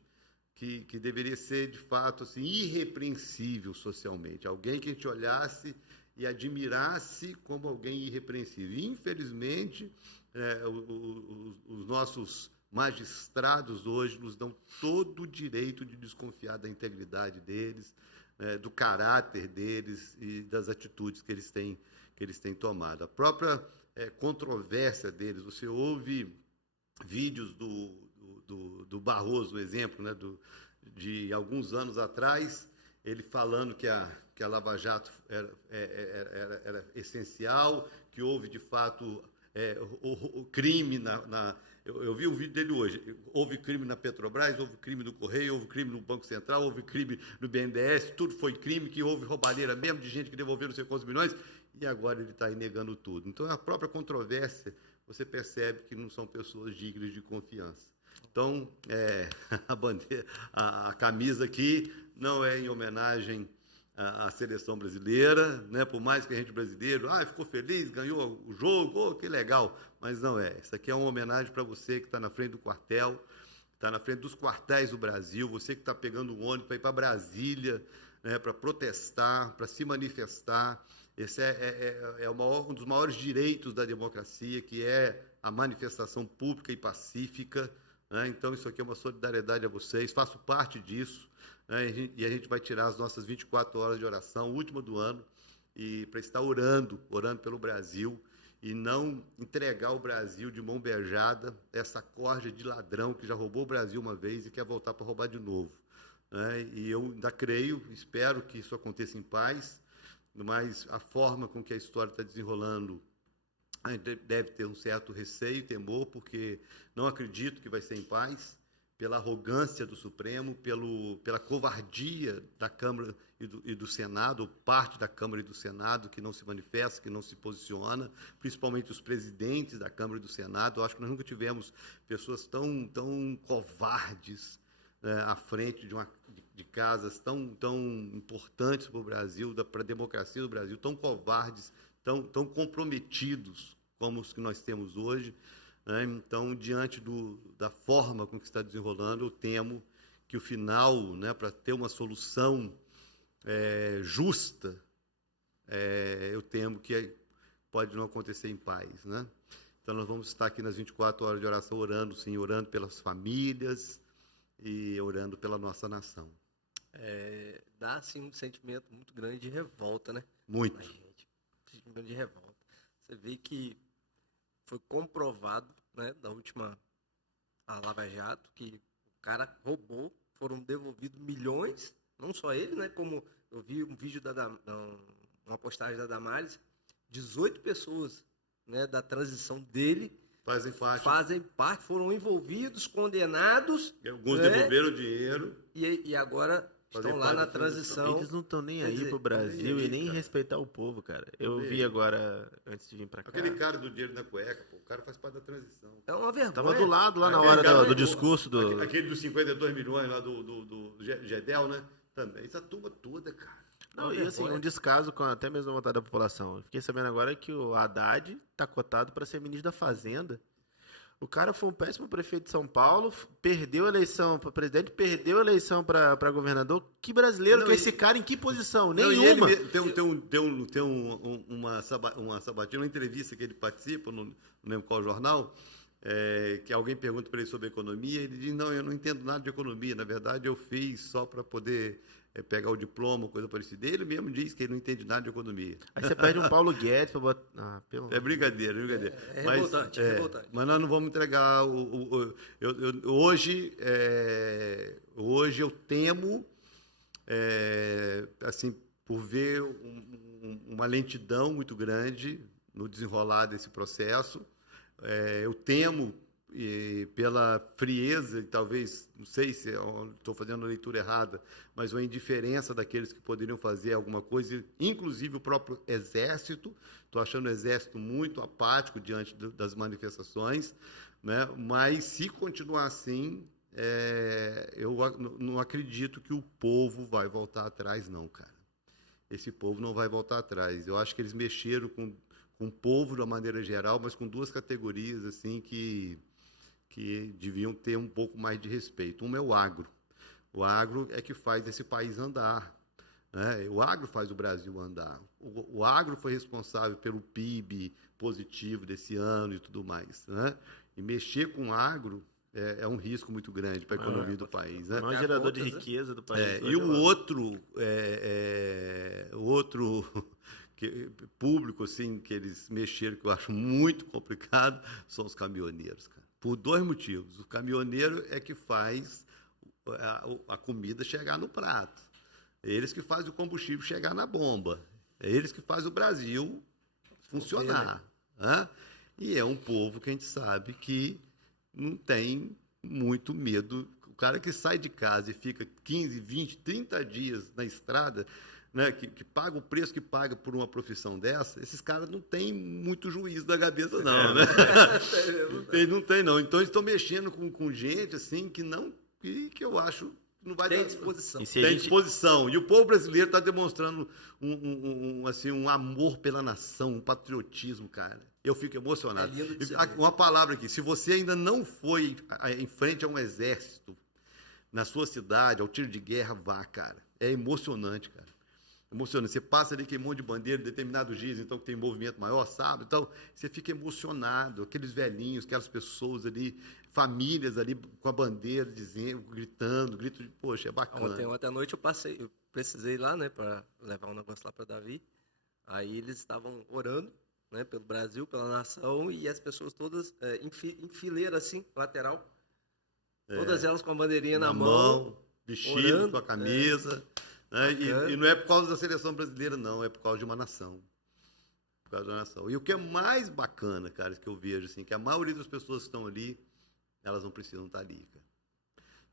que deveria ser, de fato, assim, irrepreensível socialmente. Alguém que a gente olhasse e admirasse como alguém irrepreensível. Infelizmente, os nossos magistrados hoje nos dão todo o direito de desconfiar da integridade deles, do caráter deles e das atitudes que eles têm tomado. A própria controvérsia deles, você ouve vídeos do Barroso, exemplo, né, de alguns anos atrás, ele falando que a Lava Jato era essencial, que houve, de fato, o crime eu vi o vídeo dele hoje. Houve crime na Petrobras, houve crime no Correio, houve crime no Banco Central, houve crime no BNDES, tudo foi crime, que houve roubalheira mesmo de gente que devolveu não sei quantos milhões, e agora ele está aí negando tudo. Então, a própria controvérsia, você percebe que não são pessoas dignas de confiança. Então, a bandeira, a camisa aqui não é em homenagem à seleção brasileira, né? Por mais que a gente brasileiro, ficou feliz, ganhou o jogo, que legal, mas não é. Isso aqui é uma homenagem para você que está na frente do quartel, está na frente dos quartéis do Brasil, você que está pegando o ônibus para ir para Brasília, né, para protestar, para se manifestar. Esse é um dos maiores direitos da democracia, que é a manifestação pública e pacífica. Né? Então, isso aqui é uma solidariedade a vocês, faço parte disso, né? E a gente vai tirar as nossas 24 horas de oração, última do ano, e para estar orando pelo Brasil, e não entregar o Brasil de mão beijada, essa corja de ladrão que já roubou o Brasil uma vez e quer voltar para roubar de novo. Né? E eu ainda creio, espero que isso aconteça em paz, mas a forma com que a história está desenrolando, a gente deve ter um certo receio, temor, porque não acredito que vai ser em paz, pela arrogância do Supremo, pela covardia da Câmara e do Senado, ou parte da Câmara e do Senado, que não se manifesta, que não se posiciona, principalmente os presidentes da Câmara e do Senado. Eu acho que nós nunca tivemos pessoas tão covardes, à frente de casas tão importantes para o Brasil, para a democracia do Brasil, tão covardes, tão comprometidos como os que nós temos hoje. Né? Então, diante da forma com que está desenrolando, eu temo que o final, né, para ter uma solução justa, eu temo que pode não acontecer em paz. Né? Então, nós vamos estar aqui nas 24 horas de oração orando, sim, orando pelas famílias e orando pela nossa nação. Dá, assim, um sentimento muito grande de revolta, né? Muito. Gente, sentimento de revolta. Você vê que foi comprovado, né, da última a Lava Jato, que o cara roubou, foram devolvidos milhões, não só ele, né, como eu vi um vídeo uma postagem da Damares, 18 pessoas, né, da transição dele fazem parte, foram envolvidos, condenados. Alguns devolveram o dinheiro. E agora estão lá na transição. Eles não estão nem aí pro Brasil e nem respeitar o povo, cara. Eu vi agora, antes de vir pra cá. Aquele cara do dinheiro na cueca, o cara faz parte da transição. É uma vergonha. Tava do lado lá na hora do discurso do... Aquele dos 52 milhões lá do Gedel, né? Também, essa turma toda, cara. Não, e assim, um descaso com até mesmo a vontade da população. Eu fiquei sabendo agora que o Haddad tá cotado para ser ministro da Fazenda. O cara foi um péssimo prefeito de São Paulo, perdeu a eleição para presidente, perdeu a eleição para governador. Que brasileiro Não, que é esse cara? Em que posição? Não, e Nenhuma. ele tem uma sabatina, uma entrevista que ele participa, não lembro qual jornal, que alguém pergunta para ele sobre economia, ele diz, não, eu não entendo nada de economia, na verdade eu fiz só para poder pegar o diploma, coisa parecida. Ele mesmo diz que ele não entende nada de economia. Aí você perde um Paulo Guedes para botar... É brincadeira, é brincadeira. Revoltante, revoltante. Mas nós não vamos entregar... hoje eu temo, assim, por ver uma lentidão muito grande no desenrolar desse processo. Eu temo, pela frieza, e talvez, não sei se estou fazendo a leitura errada, mas uma indiferença daqueles que poderiam fazer alguma coisa, inclusive o próprio Exército. Estou achando o Exército muito apático diante das manifestações, né? Mas, se continuar assim, eu não acredito que o povo vai voltar atrás, não, cara. Esse povo não vai voltar atrás. Eu acho que eles mexeram com o povo de uma maneira geral, mas com duas categorias assim que deviam ter um pouco mais de respeito. Uma é o agro. O agro é que faz esse país andar, né? O agro faz o Brasil andar. O agro foi responsável pelo PIB positivo desse ano e tudo mais, né? E mexer com o agro é um risco muito grande para a economia do país, né? É um gerador de riqueza do país. E o outro público assim, que eles mexeram, que eu acho muito complicado, são os caminhoneiros, cara. Por dois motivos. O caminhoneiro é que faz a comida chegar no prato. É eles que fazem o combustível chegar na bomba. É eles que fazem o Brasil funcionar. Né? E é um povo que a gente sabe que não tem muito medo. O cara que sai de casa e fica 15, 20, 30 dias na estrada, né, que paga o preço que paga por uma profissão dessa, esses caras não têm muito juízo da cabeça, não, né? Eles não têm, não. Então, eles estão mexendo com gente, assim, que eu acho que não vai Tem dar... disposição. Tem disposição. E o povo brasileiro está demonstrando um amor pela nação, um patriotismo, cara. Eu fico emocionado. É lindo de se ver. Uma palavra aqui. Se você ainda não foi em frente a um exército na sua cidade, ao tiro de guerra, vá, cara. É emocionante, cara. Emocionante. Você passa ali, queimou de bandeira em determinados dias, então que tem movimento maior, sabe? Então, você fica emocionado. Aqueles velhinhos, aquelas pessoas ali, famílias ali com a bandeira, dizendo, gritando, grito de, poxa, é bacana. Ontem à noite eu precisei ir lá, né, para levar um negócio lá para Davi. Aí eles estavam orando, né, pelo Brasil, pela nação, e as pessoas todas em fileira, assim, lateral. Todas elas com a bandeirinha na mão, vestido, orando, com a camisa. Né? E não é por causa da seleção brasileira, não, é por causa de uma nação. Por causa da nação. E o que é mais bacana, cara, que eu vejo, assim, que a maioria das pessoas que estão ali, elas não precisam estar ali, cara.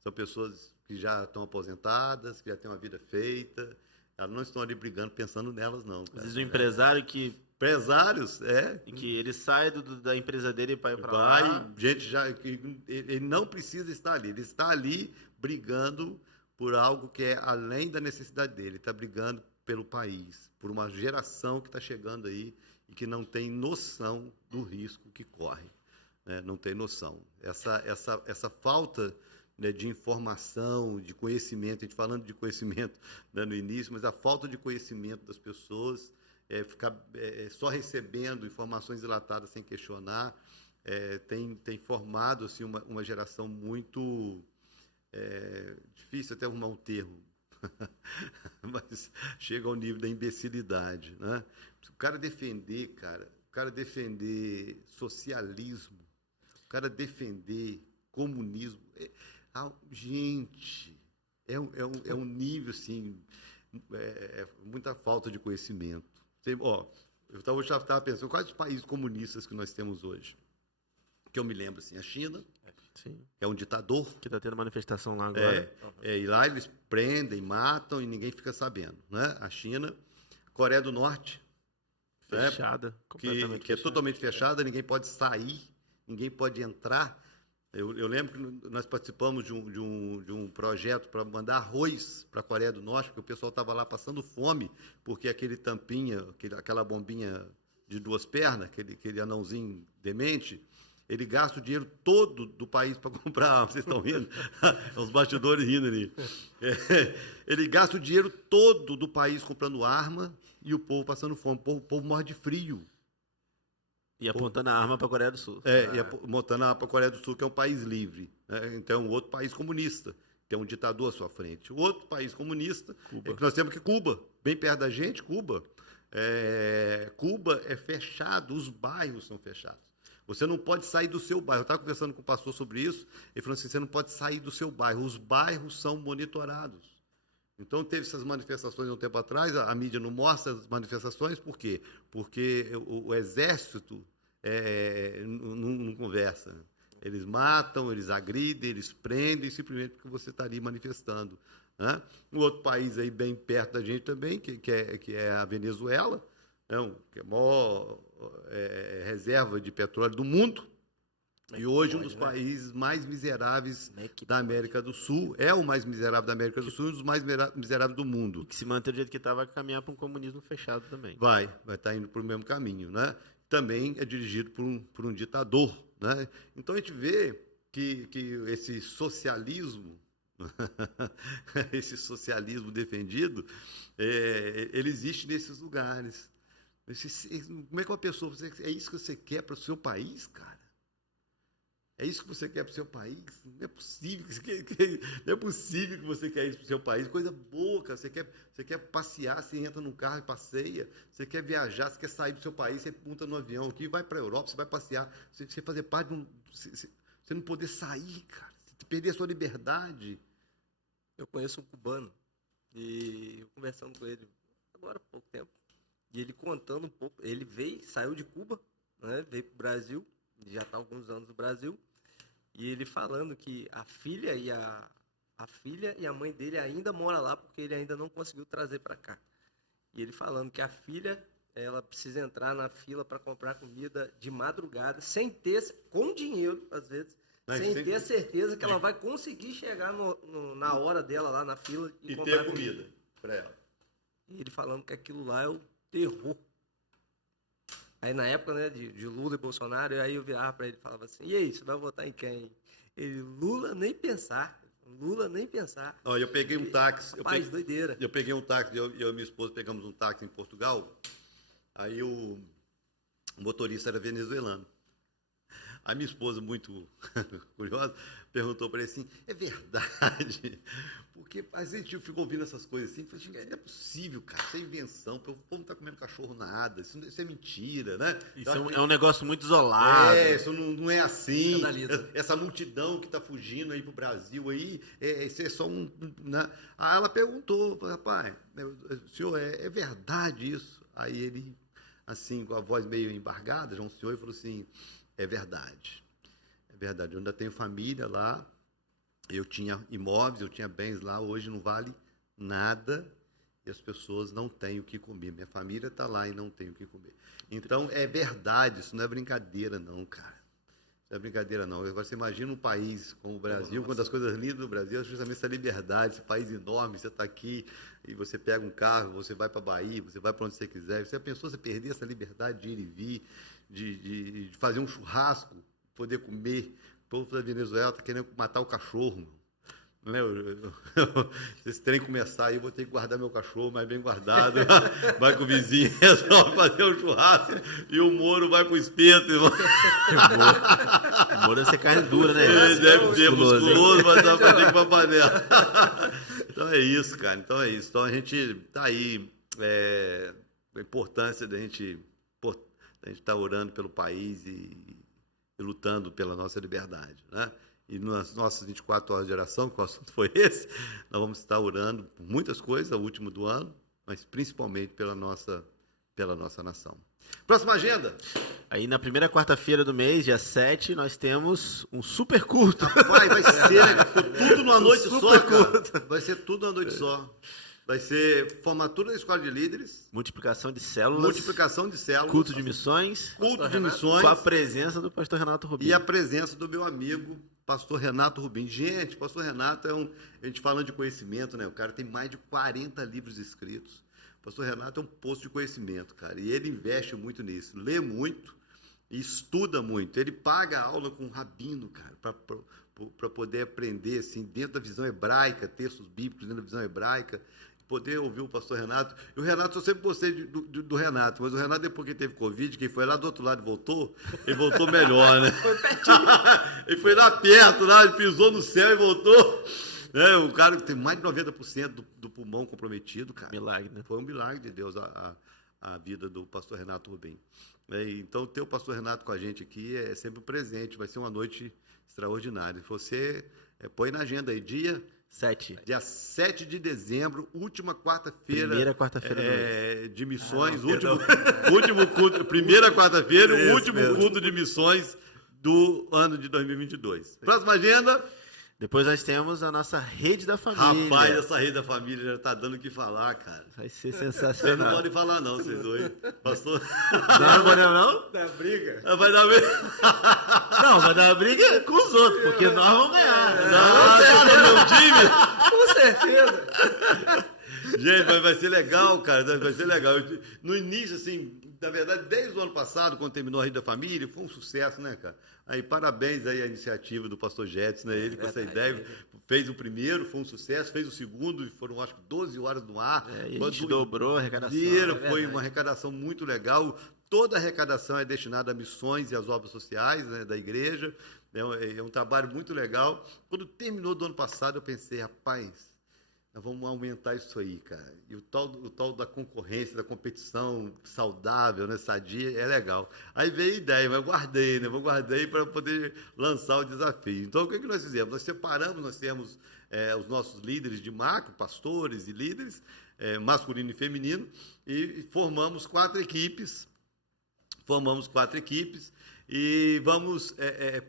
São pessoas que já estão aposentadas, que já têm uma vida feita, elas não estão ali brigando, pensando nelas, não. Cara. Às vezes o empresário que... Empresários, que ele sai da empresa dele para ir para vai, lá. gente ele não precisa estar ali, ele está ali brigando por algo que é além da necessidade dele, ele está brigando pelo país, por uma geração que está chegando aí e que não tem noção do risco que corre, né? Não tem noção. Essa falta, né, de informação, de conhecimento, a gente falando de conhecimento, né, no início, mas a falta de conhecimento das pessoas, ficar só recebendo informações dilatadas sem questionar, tem formado assim, uma geração muito... difícil até arrumar um termo, mas chega ao nível da imbecilidade, né? O cara defender socialismo, o cara defender comunismo, gente, é um nível assim, muita falta de conhecimento. Eu estava pensando, quais os países comunistas que nós temos hoje? Que eu me lembro, assim, a China, Sim. é um ditador. Que está tendo manifestação lá agora. E lá eles prendem, matam e ninguém fica sabendo, né? A China, Coreia do Norte, Fechada. Completamente que é totalmente fechada, ninguém pode sair, ninguém pode entrar. Eu lembro que nós participamos de um projeto para mandar arroz para a Coreia do Norte, porque o pessoal estava lá passando fome, porque aquele tampinha, aquela bombinha de duas pernas, aquele anãozinho demente, Ele gasta o dinheiro todo do país para comprar arma. Vocês estão rindo? Os bastidores rindo ali. Ele gasta o dinheiro todo do país comprando arma e o povo passando fome. O povo morre de frio. E apontando a arma para a Coreia do Sul. E apontando a arma para a Coreia do Sul, que é um país livre. Né? Então, outro país comunista. Tem um ditador à sua frente. O outro país comunista, é que nós temos que Cuba, bem perto da gente, Cuba. Cuba é fechado, os bairros são fechados. Você não pode sair do seu bairro. Eu estava conversando com o pastor sobre isso, ele falou assim, você não pode sair do seu bairro, os bairros são monitorados. Então, teve essas manifestações há um tempo atrás, a mídia não mostra as manifestações, por quê? Porque o exército não conversa. Eles matam, eles agridem, eles prendem, simplesmente porque você está ali manifestando. Né? Um outro país aí bem perto da gente também, que é a Venezuela, que é a maior reserva de petróleo do mundo, e hoje um dos países mais miseráveis da América do Sul, é o mais miserável da América do Sul e um dos mais miseráveis do mundo. E que se manter do jeito que está, vai caminhar para um comunismo fechado também. Vai estar indo para o mesmo caminho. Né? Também é dirigido por um ditador. Né? Então a gente vê que esse socialismo, defendido, ele existe nesses lugares. Como é que uma pessoa, é isso que você quer para o seu país, cara? É isso que você quer para o seu país? Não é possível que você quer isso para o seu país. Coisa boa, cara. Você quer passear, você entra num carro e passeia. Você quer viajar, você quer sair do seu país, você monta no avião aqui, vai para a Europa, você vai passear. Você fazer parte de você não poder sair, cara. Você perder a sua liberdade. Eu conheço um cubano e eu conversando com ele agora há pouco tempo. E ele contando um pouco. Ele saiu de Cuba, né, veio para o Brasil, já está há alguns anos no Brasil. E ele falando que a filha e a mãe dele ainda mora lá porque ele ainda não conseguiu trazer para cá. E ele falando que a filha, ela precisa entrar na fila para comprar comida de madrugada, sem ter, com dinheiro, às vezes, sem ter a certeza que ela vai conseguir chegar na hora dela lá na fila e comprar ter comida para ela. E ele falando que aquilo lá é o terror. Aí na época, né, de Lula e Bolsonaro, aí eu virava para ele e falava assim, e aí, você vai votar em quem? Ele, Lula nem pensar. Eu peguei um táxi. Doideira. Eu peguei um táxi, eu e minha esposa pegamos um táxi em Portugal, aí o motorista era venezuelano. A minha esposa, muito curiosa, perguntou para ele assim, é verdade? Porque a gente fica ouvindo essas coisas assim, falei, não é possível, cara, isso é invenção, o povo não está comendo cachorro nada, isso é mentira, né? Isso é um negócio muito isolado. Isso não é assim. Escandaliza. Essa multidão que está fugindo aí para o Brasil, aí, isso é só um... Né? Aí ela perguntou, rapaz, senhor, é verdade isso? Aí ele, assim, com a voz meio embargada, já um senhor, falou assim, é verdade. Eu ainda tenho família lá, eu tinha imóveis, eu tinha bens lá, hoje não vale nada e as pessoas não têm o que comer. Minha família está lá e não tem o que comer. Então, é verdade, isso não é brincadeira não, cara. Não é brincadeira não. Agora, você imagina um país como o Brasil, uma das coisas lindas do Brasil é justamente essa liberdade, esse país enorme, você está aqui e você pega um carro, você vai para a Bahia, você vai para onde você quiser. Você pensou você perder essa liberdade de ir e vir, de fazer um churrasco, poder comer? O povo da Venezuela está querendo matar o cachorro. Se esse trem começar aí, eu vou ter que guardar meu cachorro mais bem guardado. Vai com o vizinho, resolve fazer um churrasco e o Moro vai pro espeto. O Moro deve ser carne dura, né? Deve ser musculoso, mas dá pra ter que ir pra panela. Então é isso, cara. Então a gente tá aí. A importância da gente estar orando pelo país e lutando pela nossa liberdade, né? E nas nossas 24 horas de oração, que o assunto foi esse, nós vamos estar orando por muitas coisas, o último do ano, mas principalmente pela nossa nação. Próxima agenda. Aí na primeira quarta-feira do mês, dia 7, nós temos um super culto. Vai ser tudo numa noite só, cara. Vai ser tudo numa noite só. Vai ser formatura da Escola de Líderes. Multiplicação de células. Culto de missões. Com a presença do pastor Renato Rubim. E a presença do meu amigo, pastor Renato Rubim. Gente, pastor Renato a gente falando de conhecimento, né? O cara tem mais de 40 livros escritos. O pastor Renato é um poço de conhecimento, cara. E ele investe muito nisso. Lê muito. e estuda muito. Ele paga aula com um rabino, cara, para poder aprender, assim, dentro da visão hebraica, textos bíblicos dentro da visão hebraica, poder ouvir o pastor Renato. E o Renato, eu sempre gostei do Renato, mas o Renato, depois que teve Covid, quem foi lá do outro lado e voltou, ele voltou melhor, né? Foi pertinho. Ele foi lá perto, lá, ele pisou no céu e voltou. O cara que tem mais de 90% do pulmão comprometido, cara. Milagre, né? Foi um milagre de Deus a vida do pastor Renato Rubem. Então, ter o pastor Renato com a gente aqui é sempre um presente, vai ser uma noite extraordinária. Você põe na agenda aí, dia 7 de dezembro, última quarta-feira. Primeira quarta-feira de missões, último culto, primeira quarta-feira, o último culto de missões do ano de 2022. Próxima agenda. Depois nós temos a nossa rede da família. Rapaz, essa rede da família já tá dando o que falar, cara. Vai ser Vocês não sensacional. podem falar não, vocês dois. Pastor... Não podemos não? Da briga. Vai dar mesmo. Não, vai dar uma briga com os outros, porque nós vamos ganhar. Com certeza. Gente, vai ser legal, cara. Vai ser legal. No início, assim, na verdade, desde o ano passado, quando terminou a Rede da Família, foi um sucesso, né, cara? Aí, parabéns aí à iniciativa do pastor Jetson, né? Ele com essa ideia, fez o primeiro, foi um sucesso, fez o segundo, foram acho que 12 horas no ar. E a gente dobrou a arrecadação. Foi uma arrecadação muito legal. Toda a arrecadação é destinada a missões e às obras sociais, né, da igreja. É um trabalho muito legal. Quando terminou do ano passado, eu pensei, rapaz, nós vamos aumentar isso aí, cara. E o tal da concorrência, da competição saudável, né, sadia, é legal. Aí veio a ideia, mas eu guardei, né? Guardei para poder lançar o desafio. Então, o que nós fizemos? Nós separamos, nós temos os nossos líderes de macro, pastores e líderes, masculino e feminino, e formamos 4 equipes. E vamos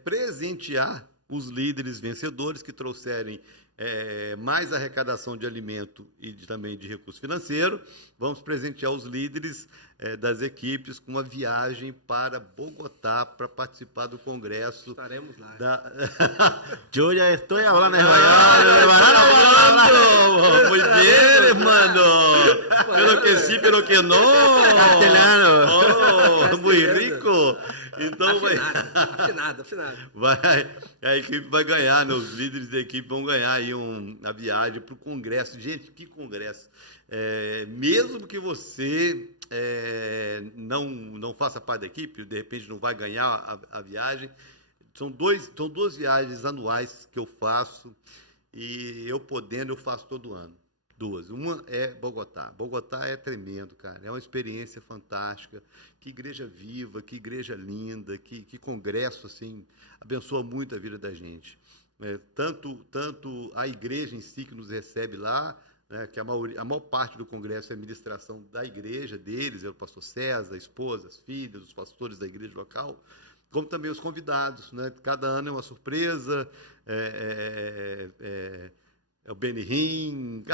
presentear os líderes vencedores que trouxerem mais arrecadação de alimento e também de recurso financeiro. Vamos presentear os líderes das equipes com uma viagem para Bogotá para participar do congresso. Estaremos lá. Yo ya estoy hablando Muy bien, hermano. Pero que sí, pero que no. Castelano. Muy rico. Então Afinado. A equipe vai ganhar, né? Os líderes da equipe vão ganhar aí a viagem para o congresso. Gente, que congresso! Mesmo que você não faça parte da equipe, de repente não vai ganhar a viagem, são duas viagens anuais que eu faço, e eu podendo, eu faço todo ano. 2. Uma é Bogotá. Bogotá é tremendo, cara. É uma experiência fantástica. Que igreja viva, que igreja linda, que congresso, assim, abençoa muito a vida da gente. Tanto a igreja em si que nos recebe lá, né, que a maior parte do congresso é a ministração da igreja, deles, é o pastor César, a esposa, as filhas, os pastores da igreja local, como também os convidados, né? Cada ano é uma surpresa, o Benny Hinn,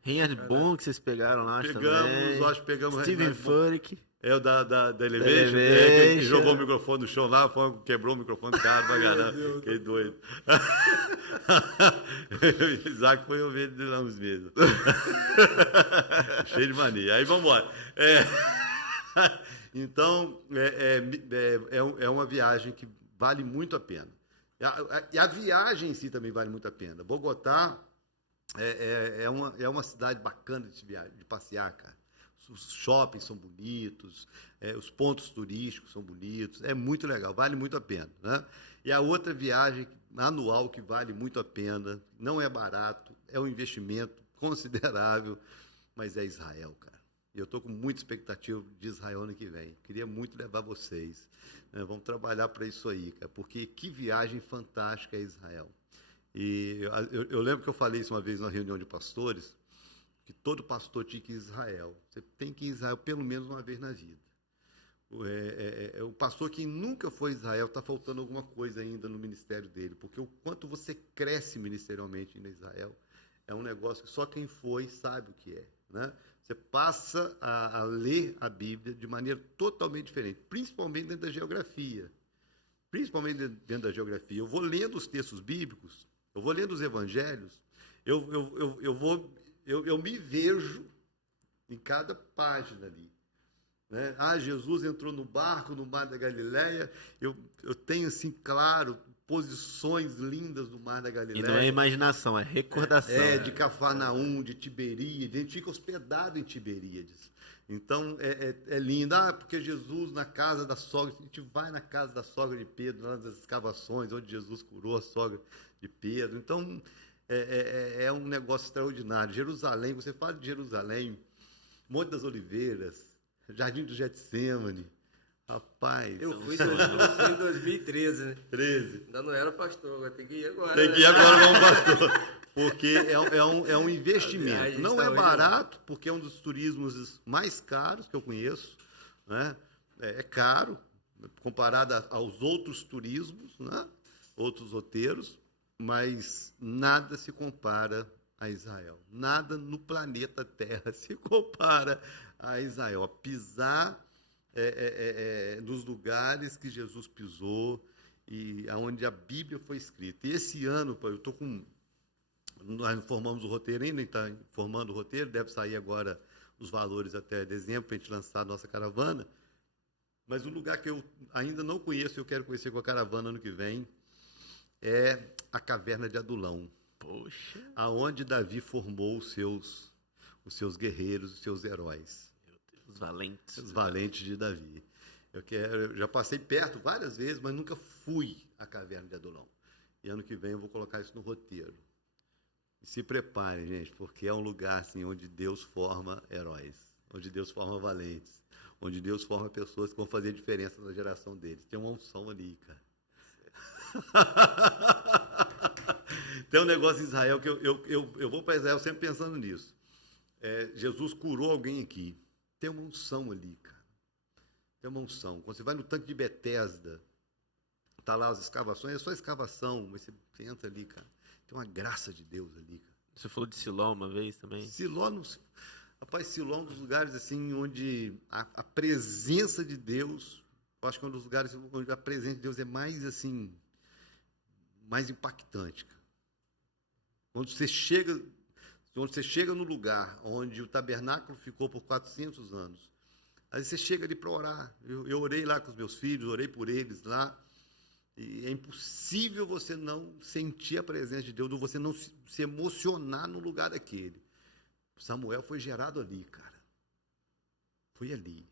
Rim é bom que vocês pegaram lá também. Pegamos Steven Furtick. O da Elevation, que jogou o microfone no chão lá, quebrou o microfone do cara pra caramba, que doido. Isaac foi ouvir de lá uns meses. Cheio de mania. Aí vamos embora. Então, é uma viagem que vale muito a pena. E a viagem em si também vale muito a pena. Bogotá é uma cidade bacana de passear, cara. Os shoppings são bonitos, os pontos turísticos são bonitos, é muito legal, vale muito a pena, né? E a outra viagem anual que vale muito a pena, não é barato, é um investimento considerável, mas é Israel, cara. E eu estou com muita expectativa de Israel ano que vem. Queria muito levar vocês, né? Vamos trabalhar para isso aí, cara, porque que viagem fantástica é Israel. E eu lembro que eu falei isso uma vez na reunião de pastores, que todo pastor tinha que ir a Israel. Você tem que ir a Israel pelo menos uma vez na vida. O pastor que nunca foi a Israel está faltando alguma coisa ainda no ministério dele, porque o quanto você cresce ministerialmente em Israel é um negócio que só quem foi sabe o que é, né? Você passa a ler a Bíblia de maneira totalmente diferente, principalmente dentro da geografia. Eu vou lendo os textos bíblicos, eu vou lendo os evangelhos, eu me vejo em cada página ali. né? Jesus entrou no barco no Mar da Galileia. Eu tenho, assim, claro, posições lindas do Mar da Galileia. E não é imaginação, é recordação. De Cafarnaum, de Tiberíades. A gente fica hospedado em Tiberíades. Então, é lindo. Porque Jesus, na casa da sogra, a gente vai na casa da sogra de Pedro, nas escavações, onde Jesus curou a sogra de Pedro. Então, é um negócio extraordinário. Jerusalém, você fala de Jerusalém, Monte das Oliveiras, Jardim do Getsêmani. Rapaz. Eu fui em 2013, né? 13. Ainda não era pastor, agora tem que ir agora. Tem que ir agora como pastor. Porque é um investimento. Não é barato, porque é um dos turismos mais caros que eu conheço. Né? É caro, comparado aos outros turismos, né? Outros roteiros, mas nada se compara a Israel. Nada no planeta Terra se compara a Israel. Pisar nos lugares que Jesus pisou e aonde a Bíblia foi escrita. E esse ano, eu estou com... Nós formamos o roteiro ainda, está formando o roteiro, deve sair agora os valores até dezembro para a gente lançar a nossa caravana. Mas o lugar que eu ainda não conheço e eu quero conhecer com a caravana ano que vem é a Caverna de Adulão. Poxa. Aonde Davi formou os seus guerreiros, os seus heróis. Os valentes. Os valentes de Davi. Eu já passei perto várias vezes, mas nunca fui à Caverna de Adulão. E ano que vem eu vou colocar isso no roteiro. E se preparem, gente, porque é um lugar assim, onde Deus forma heróis, onde Deus forma valentes, onde Deus forma pessoas que vão fazer diferença na geração deles. Tem uma unção ali, cara. Tem um negócio em Israel que eu vou para Israel sempre pensando nisso. Jesus curou alguém aqui. Tem uma unção ali, cara. Tem uma unção. Quando você vai no tanque de Betesda, tá lá as escavações, é só escavação, mas você entra ali, cara. Tem uma graça de Deus ali, cara. Você falou de Siló uma vez também? Rapaz, Siló é um dos lugares assim, onde a presença de Deus, eu acho que é um dos lugares onde a presença de Deus é mais assim, mais impactante, cara. Quando você chega no lugar onde o tabernáculo ficou por 400 anos, aí você chega ali para orar. Eu orei lá com os meus filhos, orei por eles lá, e é impossível você não sentir a presença de Deus, ou você não se emocionar no lugar daquele. Samuel foi gerado ali, cara. Foi ali.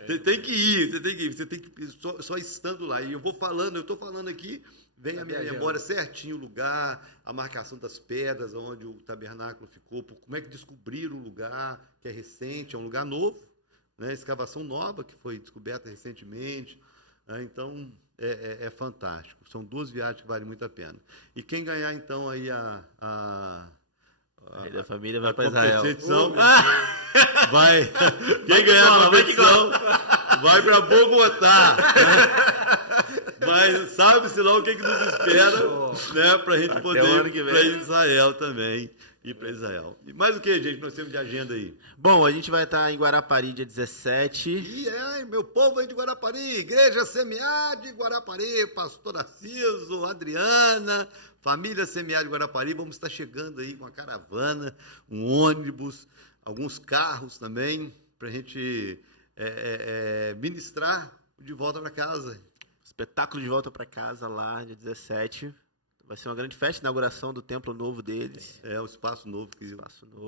Você tem que ir, você tem que ir só estando lá. E eu estou falando aqui, vem a minha memória certinho o lugar, a marcação das pedras, onde o tabernáculo ficou, como é que descobriram o lugar, que é recente, é um lugar novo, né? Escavação nova que foi descoberta recentemente. Então, é fantástico. São 2 viagens que valem muito a pena. E quem ganhar, então, aí Aí da família vai para Israel. Quem ganhar a competição vai para Bogotá. Mas sabe-se lá o que nos espera, né, para a gente poder ir para Israel também. Ir para Israel. E mais o que, gente, nós temos de agenda aí? Bom, a gente vai estar em Guarapari dia 17. E meu povo aí de Guarapari, Igreja Semear de Guarapari, pastor Narciso, Adriana, família Semear de Guarapari, vamos estar chegando aí com a caravana, um ônibus, alguns carros também, para a gente ministrar de volta para casa. Espetáculo de volta para casa lá, dia 17. Vai ser uma grande festa, inauguração do templo novo deles. O espaço novo.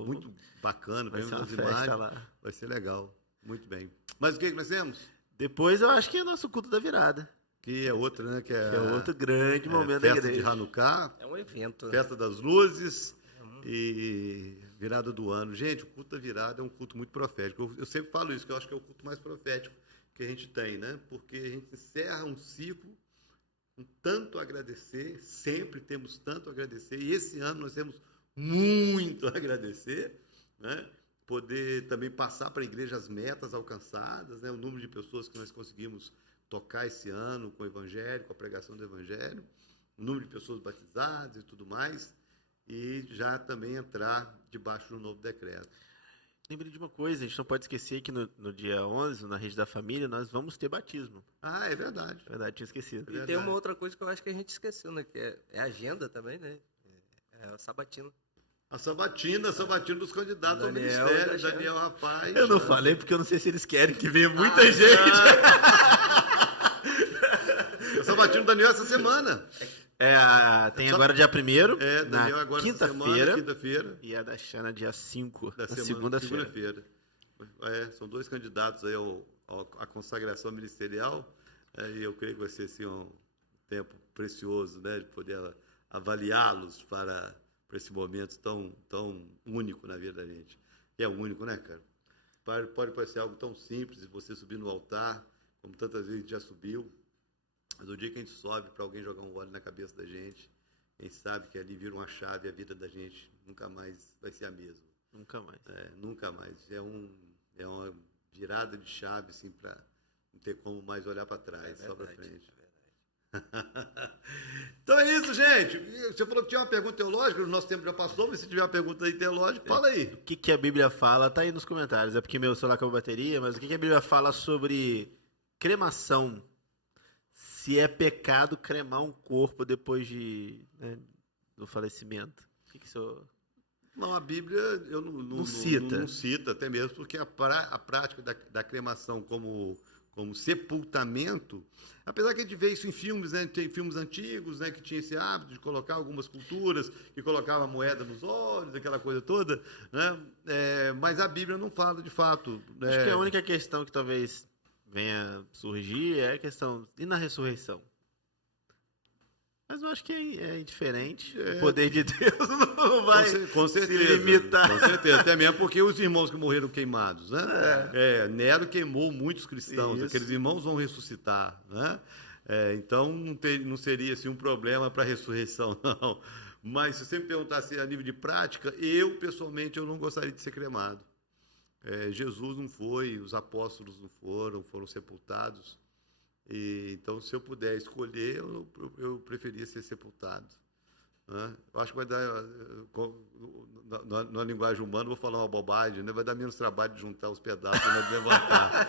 Muito bacana. Vai ser uma festa lá. Vai ser legal. Muito bem. Mas o que nós temos? Depois eu acho que é o nosso culto da virada. Que é outra, né? Que é outro grande momento da igreja. Festa de Hanukkah. É um evento. Festa das luzes e virada do ano. Gente, o culto da virada é um culto muito profético. Eu sempre falo isso, que eu acho que é o culto mais profético que a gente tem, né? Porque a gente encerra um ciclo com tanto a agradecer, sempre temos tanto a agradecer, e esse ano nós temos muito a agradecer, né? Poder também passar para a igreja as metas alcançadas, né? O número de pessoas que nós conseguimos tocar esse ano com o Evangelho, com a pregação do Evangelho, o número de pessoas batizadas e tudo mais, e já também entrar debaixo do novo decreto. Lembrei de uma coisa, a gente não pode esquecer que no dia 11, na Rede da Família, nós vamos ter batismo. É verdade. Verdade, tinha esquecido. E tem uma outra coisa que eu acho que a gente esqueceu, né? Que é a agenda também, né? É a sabatina. A sabatina dos candidatos Daniel ao ministério, da Xana. Daniel Rapaz. Eu não falei porque eu não sei se eles querem que venha muita gente. A sabatina do Daniel essa semana. Tem agora dia 1º, Daniel na agora essa semana, quinta-feira, quinta-feira. e a da Xana dia 5, Da na semana, segunda-feira. segunda-feira. São 2 candidatos aí à consagração ministerial. E eu creio que vai ser assim, um tempo precioso, né, de poder avaliá-los para esse momento tão único na vida da gente. E é único, né, cara? Pode parecer algo tão simples de você subir no altar, como tantas vezes a gente já subiu. Mas o dia que a gente sobe para alguém jogar um óleo na cabeça da gente, a gente sabe que ali vira uma chave e a vida da gente nunca mais vai ser a mesma. Nunca mais. Nunca mais. É uma virada de chave, assim, para não ter como mais olhar para trás, só para frente. Então é isso, gente. Você falou que tinha uma pergunta teológica, o nosso tempo já passou, mas se tiver uma pergunta aí teológica, fala aí. O que a Bíblia fala, tá aí nos comentários, é porque meu celular acabou a bateria, mas o que a Bíblia fala sobre cremação? Se é pecado cremar um corpo depois do falecimento. O que o senhor... Não, a Bíblia eu não cita. Não cita, até mesmo porque a prática da cremação como sepultamento, apesar que a gente vê isso em filmes, né? Tem filmes antigos, né, que tinha esse hábito de colocar algumas culturas, que colocava moeda nos olhos, aquela coisa toda, né? Mas a Bíblia não fala de fato. Acho que a única questão que talvez venha surgir é a questão, e na ressurreição? Mas eu acho que é indiferente. O poder de Deus não vai com certeza, se limitar. Com certeza, até mesmo porque os irmãos que morreram queimados, né? Nero queimou muitos cristãos, Isso. Aqueles irmãos vão ressuscitar, né? Então não seria assim, um problema para a ressurreição, não. Mas se você me perguntasse a nível de prática, eu pessoalmente eu não gostaria de ser cremado. Jesus não foi, os apóstolos não foram sepultados. Então, se eu puder escolher, eu preferia ser sepultado. Né? Eu acho que vai dar, na linguagem humana, vou falar uma bobagem, né? Vai dar menos trabalho de juntar os pedaços, né? De levantar.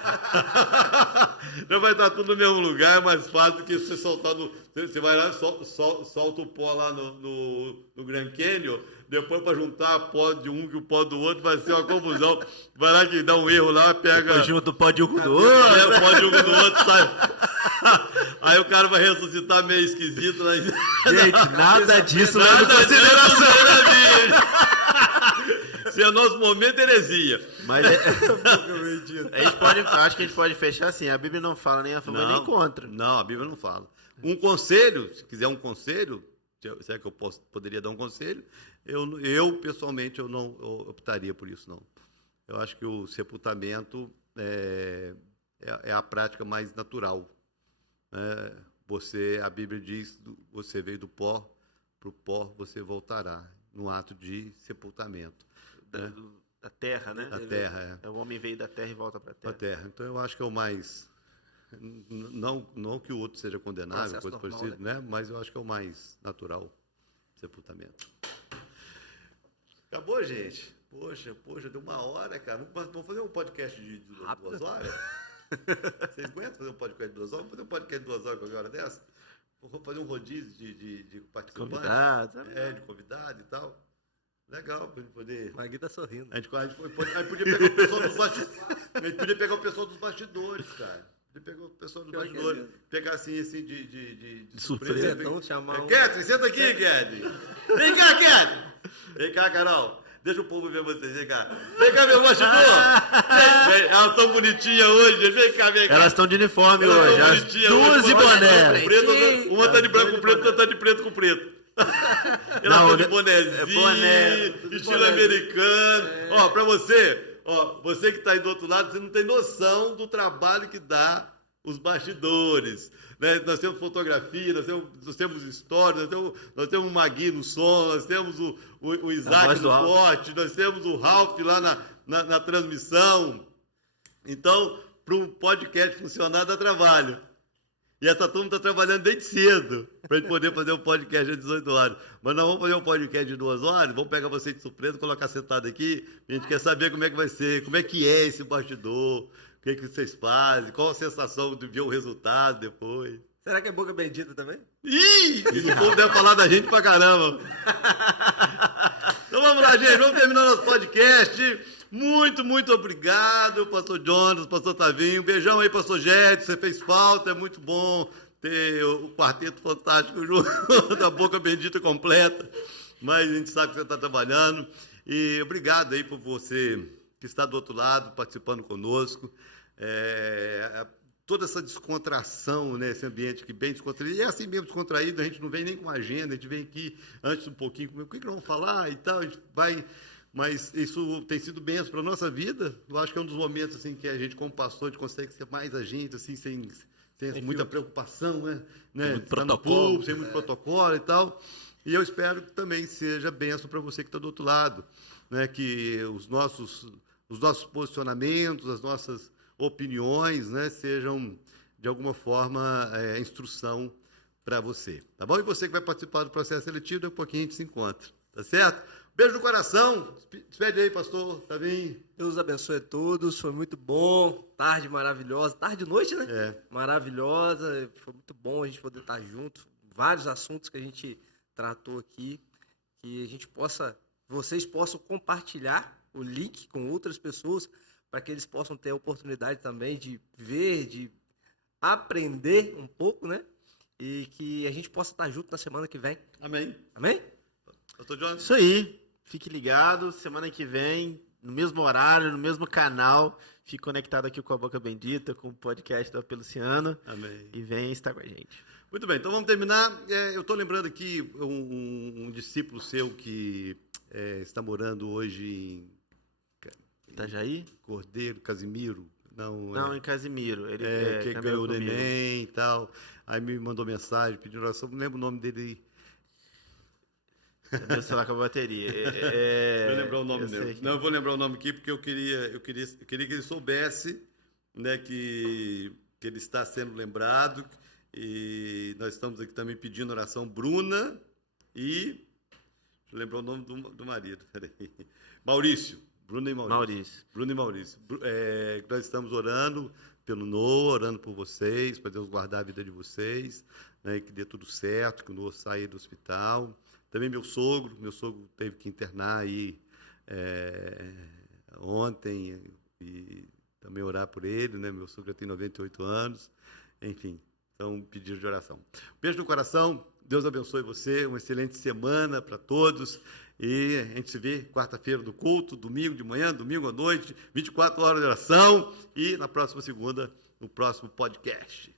Não vai estar tudo no mesmo lugar, é mais fácil do que você soltar você vai lá e solta o pó lá no Grand Canyon, depois para juntar a pó de um e o pó do outro vai ser uma confusão. Vai lá que dá um erro lá, pega... Depois junta o pó de um com o do outro. O pó de um do outro, sai... Aí o cara vai ressuscitar meio esquisito. Né? Gente, nada disso leva em consideração. Se é nosso momento, heresia. Mas acho que a gente pode fechar assim. A Bíblia não fala nem a favor nem contra. Não, a Bíblia não fala. Um conselho, se quiser um conselho, se é que eu poderia dar um conselho, eu pessoalmente, eu não optaria por isso, não. Eu acho que o sepultamento é a prática mais natural. A Bíblia diz, você veio do pó, para o pó você voltará, no ato de sepultamento. Da terra, né? Da terra, O homem veio da terra e volta para a terra. Então eu acho que é o mais... Não que o outro seja condenável, coisa parecida, né? Mas eu acho que é o mais natural, sepultamento. Acabou, gente? Poxa, deu 1 hora, cara. Vamos fazer um podcast de 2 horas? Vocês aguentam fazer um podcast de 2 horas? Vamos fazer um podcast de 2 horas qualquer hora dessa? Vamos fazer um rodízio de participantes? De convidado e tal. Legal, para gente poder... O Magui tá sorrindo. A gente podia pegar o pessoal dos bastidores. A gente podia pegar o pessoal dos bastidores, cara. Podia pegar o pessoal dos bastidores. Pegar assim de surpresa. Então, chamar Catherine, senta aqui, Catherine. Vem cá, Catherine. Vem cá, Carol. Deixa o povo ver vocês, vem cá. Vem cá, meu bastidor. Elas estão bonitinhas hoje. Vem cá. Elas estão de uniforme hoje. As duas de boné. Uma tá de branco com preto, outra tá de preto com preto. Elas estão de bonézinho, estilo americano. Ó, pra você que tá aí do outro lado, você não tem noção do trabalho que dá os bastidores. Né? Nós temos fotografia, nós temos história, nós temos o Magui no som, nós temos o Isaac no corte, nós temos o Ralph lá na transmissão. Então, para um podcast funcionar, dá trabalho. E essa turma está trabalhando desde cedo para a gente poder fazer um podcast às 18 horas. Mas nós vamos fazer um podcast de 2 horas, vamos pegar você de surpresa, colocar sentado aqui. A gente quer saber como é que vai ser, como é que é esse bastidor, o que vocês fazem, qual a sensação de ver o resultado depois. Será que é boca bendita também? Ih! Esse povo deve falar da gente pra caramba. Então vamos vamos lá, gente. Vamos terminar nosso podcast. Muito obrigado, pastor Jonas, pastor Tavinho. Beijão aí, pastor Jéssica. Você fez falta, é muito bom ter o quarteto fantástico junto, da Boca Bendita completa. Mas a gente sabe que você está trabalhando. E obrigado aí por você que está do outro lado, participando conosco. Toda essa descontração, né? Esse ambiente que bem descontraído. E é assim mesmo descontraído, a gente não vem nem com agenda, a gente vem aqui antes um pouquinho, o que nós vamos falar e tal, a gente vai... Mas isso tem sido bênção para a nossa vida. Eu acho que é um dos momentos assim, que a gente, como pastor, a gente consegue ser mais a gente, assim, sem muita preocupação, né? Muito protocolo. Sem muito protocolo e tal. E eu espero que também seja bênção para você que está do outro lado, né? Que os nossos posicionamentos, as nossas opiniões, né, sejam, de alguma forma, instrução para você. Tá bom? E você que vai participar do processo seletivo, daqui a pouquinho a gente se encontra. Tá certo? Beijo no coração. Despede aí, pastor Tavinho. Deus abençoe a todos. Foi muito bom. Tarde maravilhosa. Tarde e noite, né? Maravilhosa. Foi muito bom a gente poder estar junto. Vários assuntos que a gente tratou aqui. Que a gente vocês possam compartilhar o link com outras pessoas para que eles possam ter a oportunidade também de ver, de aprender um pouco, né? E que a gente possa estar junto na semana que vem. Amém. Amém? Pastor Jonas? Isso aí. Fique ligado. Semana que vem, no mesmo horário, no mesmo canal. Fique conectado aqui com a Boca Bendita, com o podcast da Peluciano. Amém. E venha estar com a gente. Muito bem, então vamos terminar. Eu estou lembrando aqui um discípulo seu que está morando hoje em Itajaí? Cordeiro, Casimiro. Não, em Casimiro. Ele que ganhou o neném e tal. Aí me mandou mensagem, pedindo oração. Não lembro o nome dele. Meu celular com a bateria. Vou lembrar o nome dele. Não, eu vou lembrar o nome aqui porque eu queria que ele soubesse, né, que ele está sendo lembrado. E nós estamos aqui também pedindo oração. Bruna e... Deixa eu lembrar o nome do marido. Peraí. Maurício. Bruna e Maurício. Bruna e Maurício. Nós estamos orando pelo Noah, orando por vocês, para Deus guardar a vida de vocês, né, que dê tudo certo, que o Noah saia do hospital. Também meu sogro teve que internar aí ontem, e também orar por ele, né? Meu sogro já tem 98 anos, enfim, então pedido de oração. Beijo no coração, Deus abençoe você, uma excelente semana para todos. E a gente se vê quarta-feira no culto, domingo de manhã, domingo à noite, 24 horas de oração e na próxima segunda, no próximo podcast.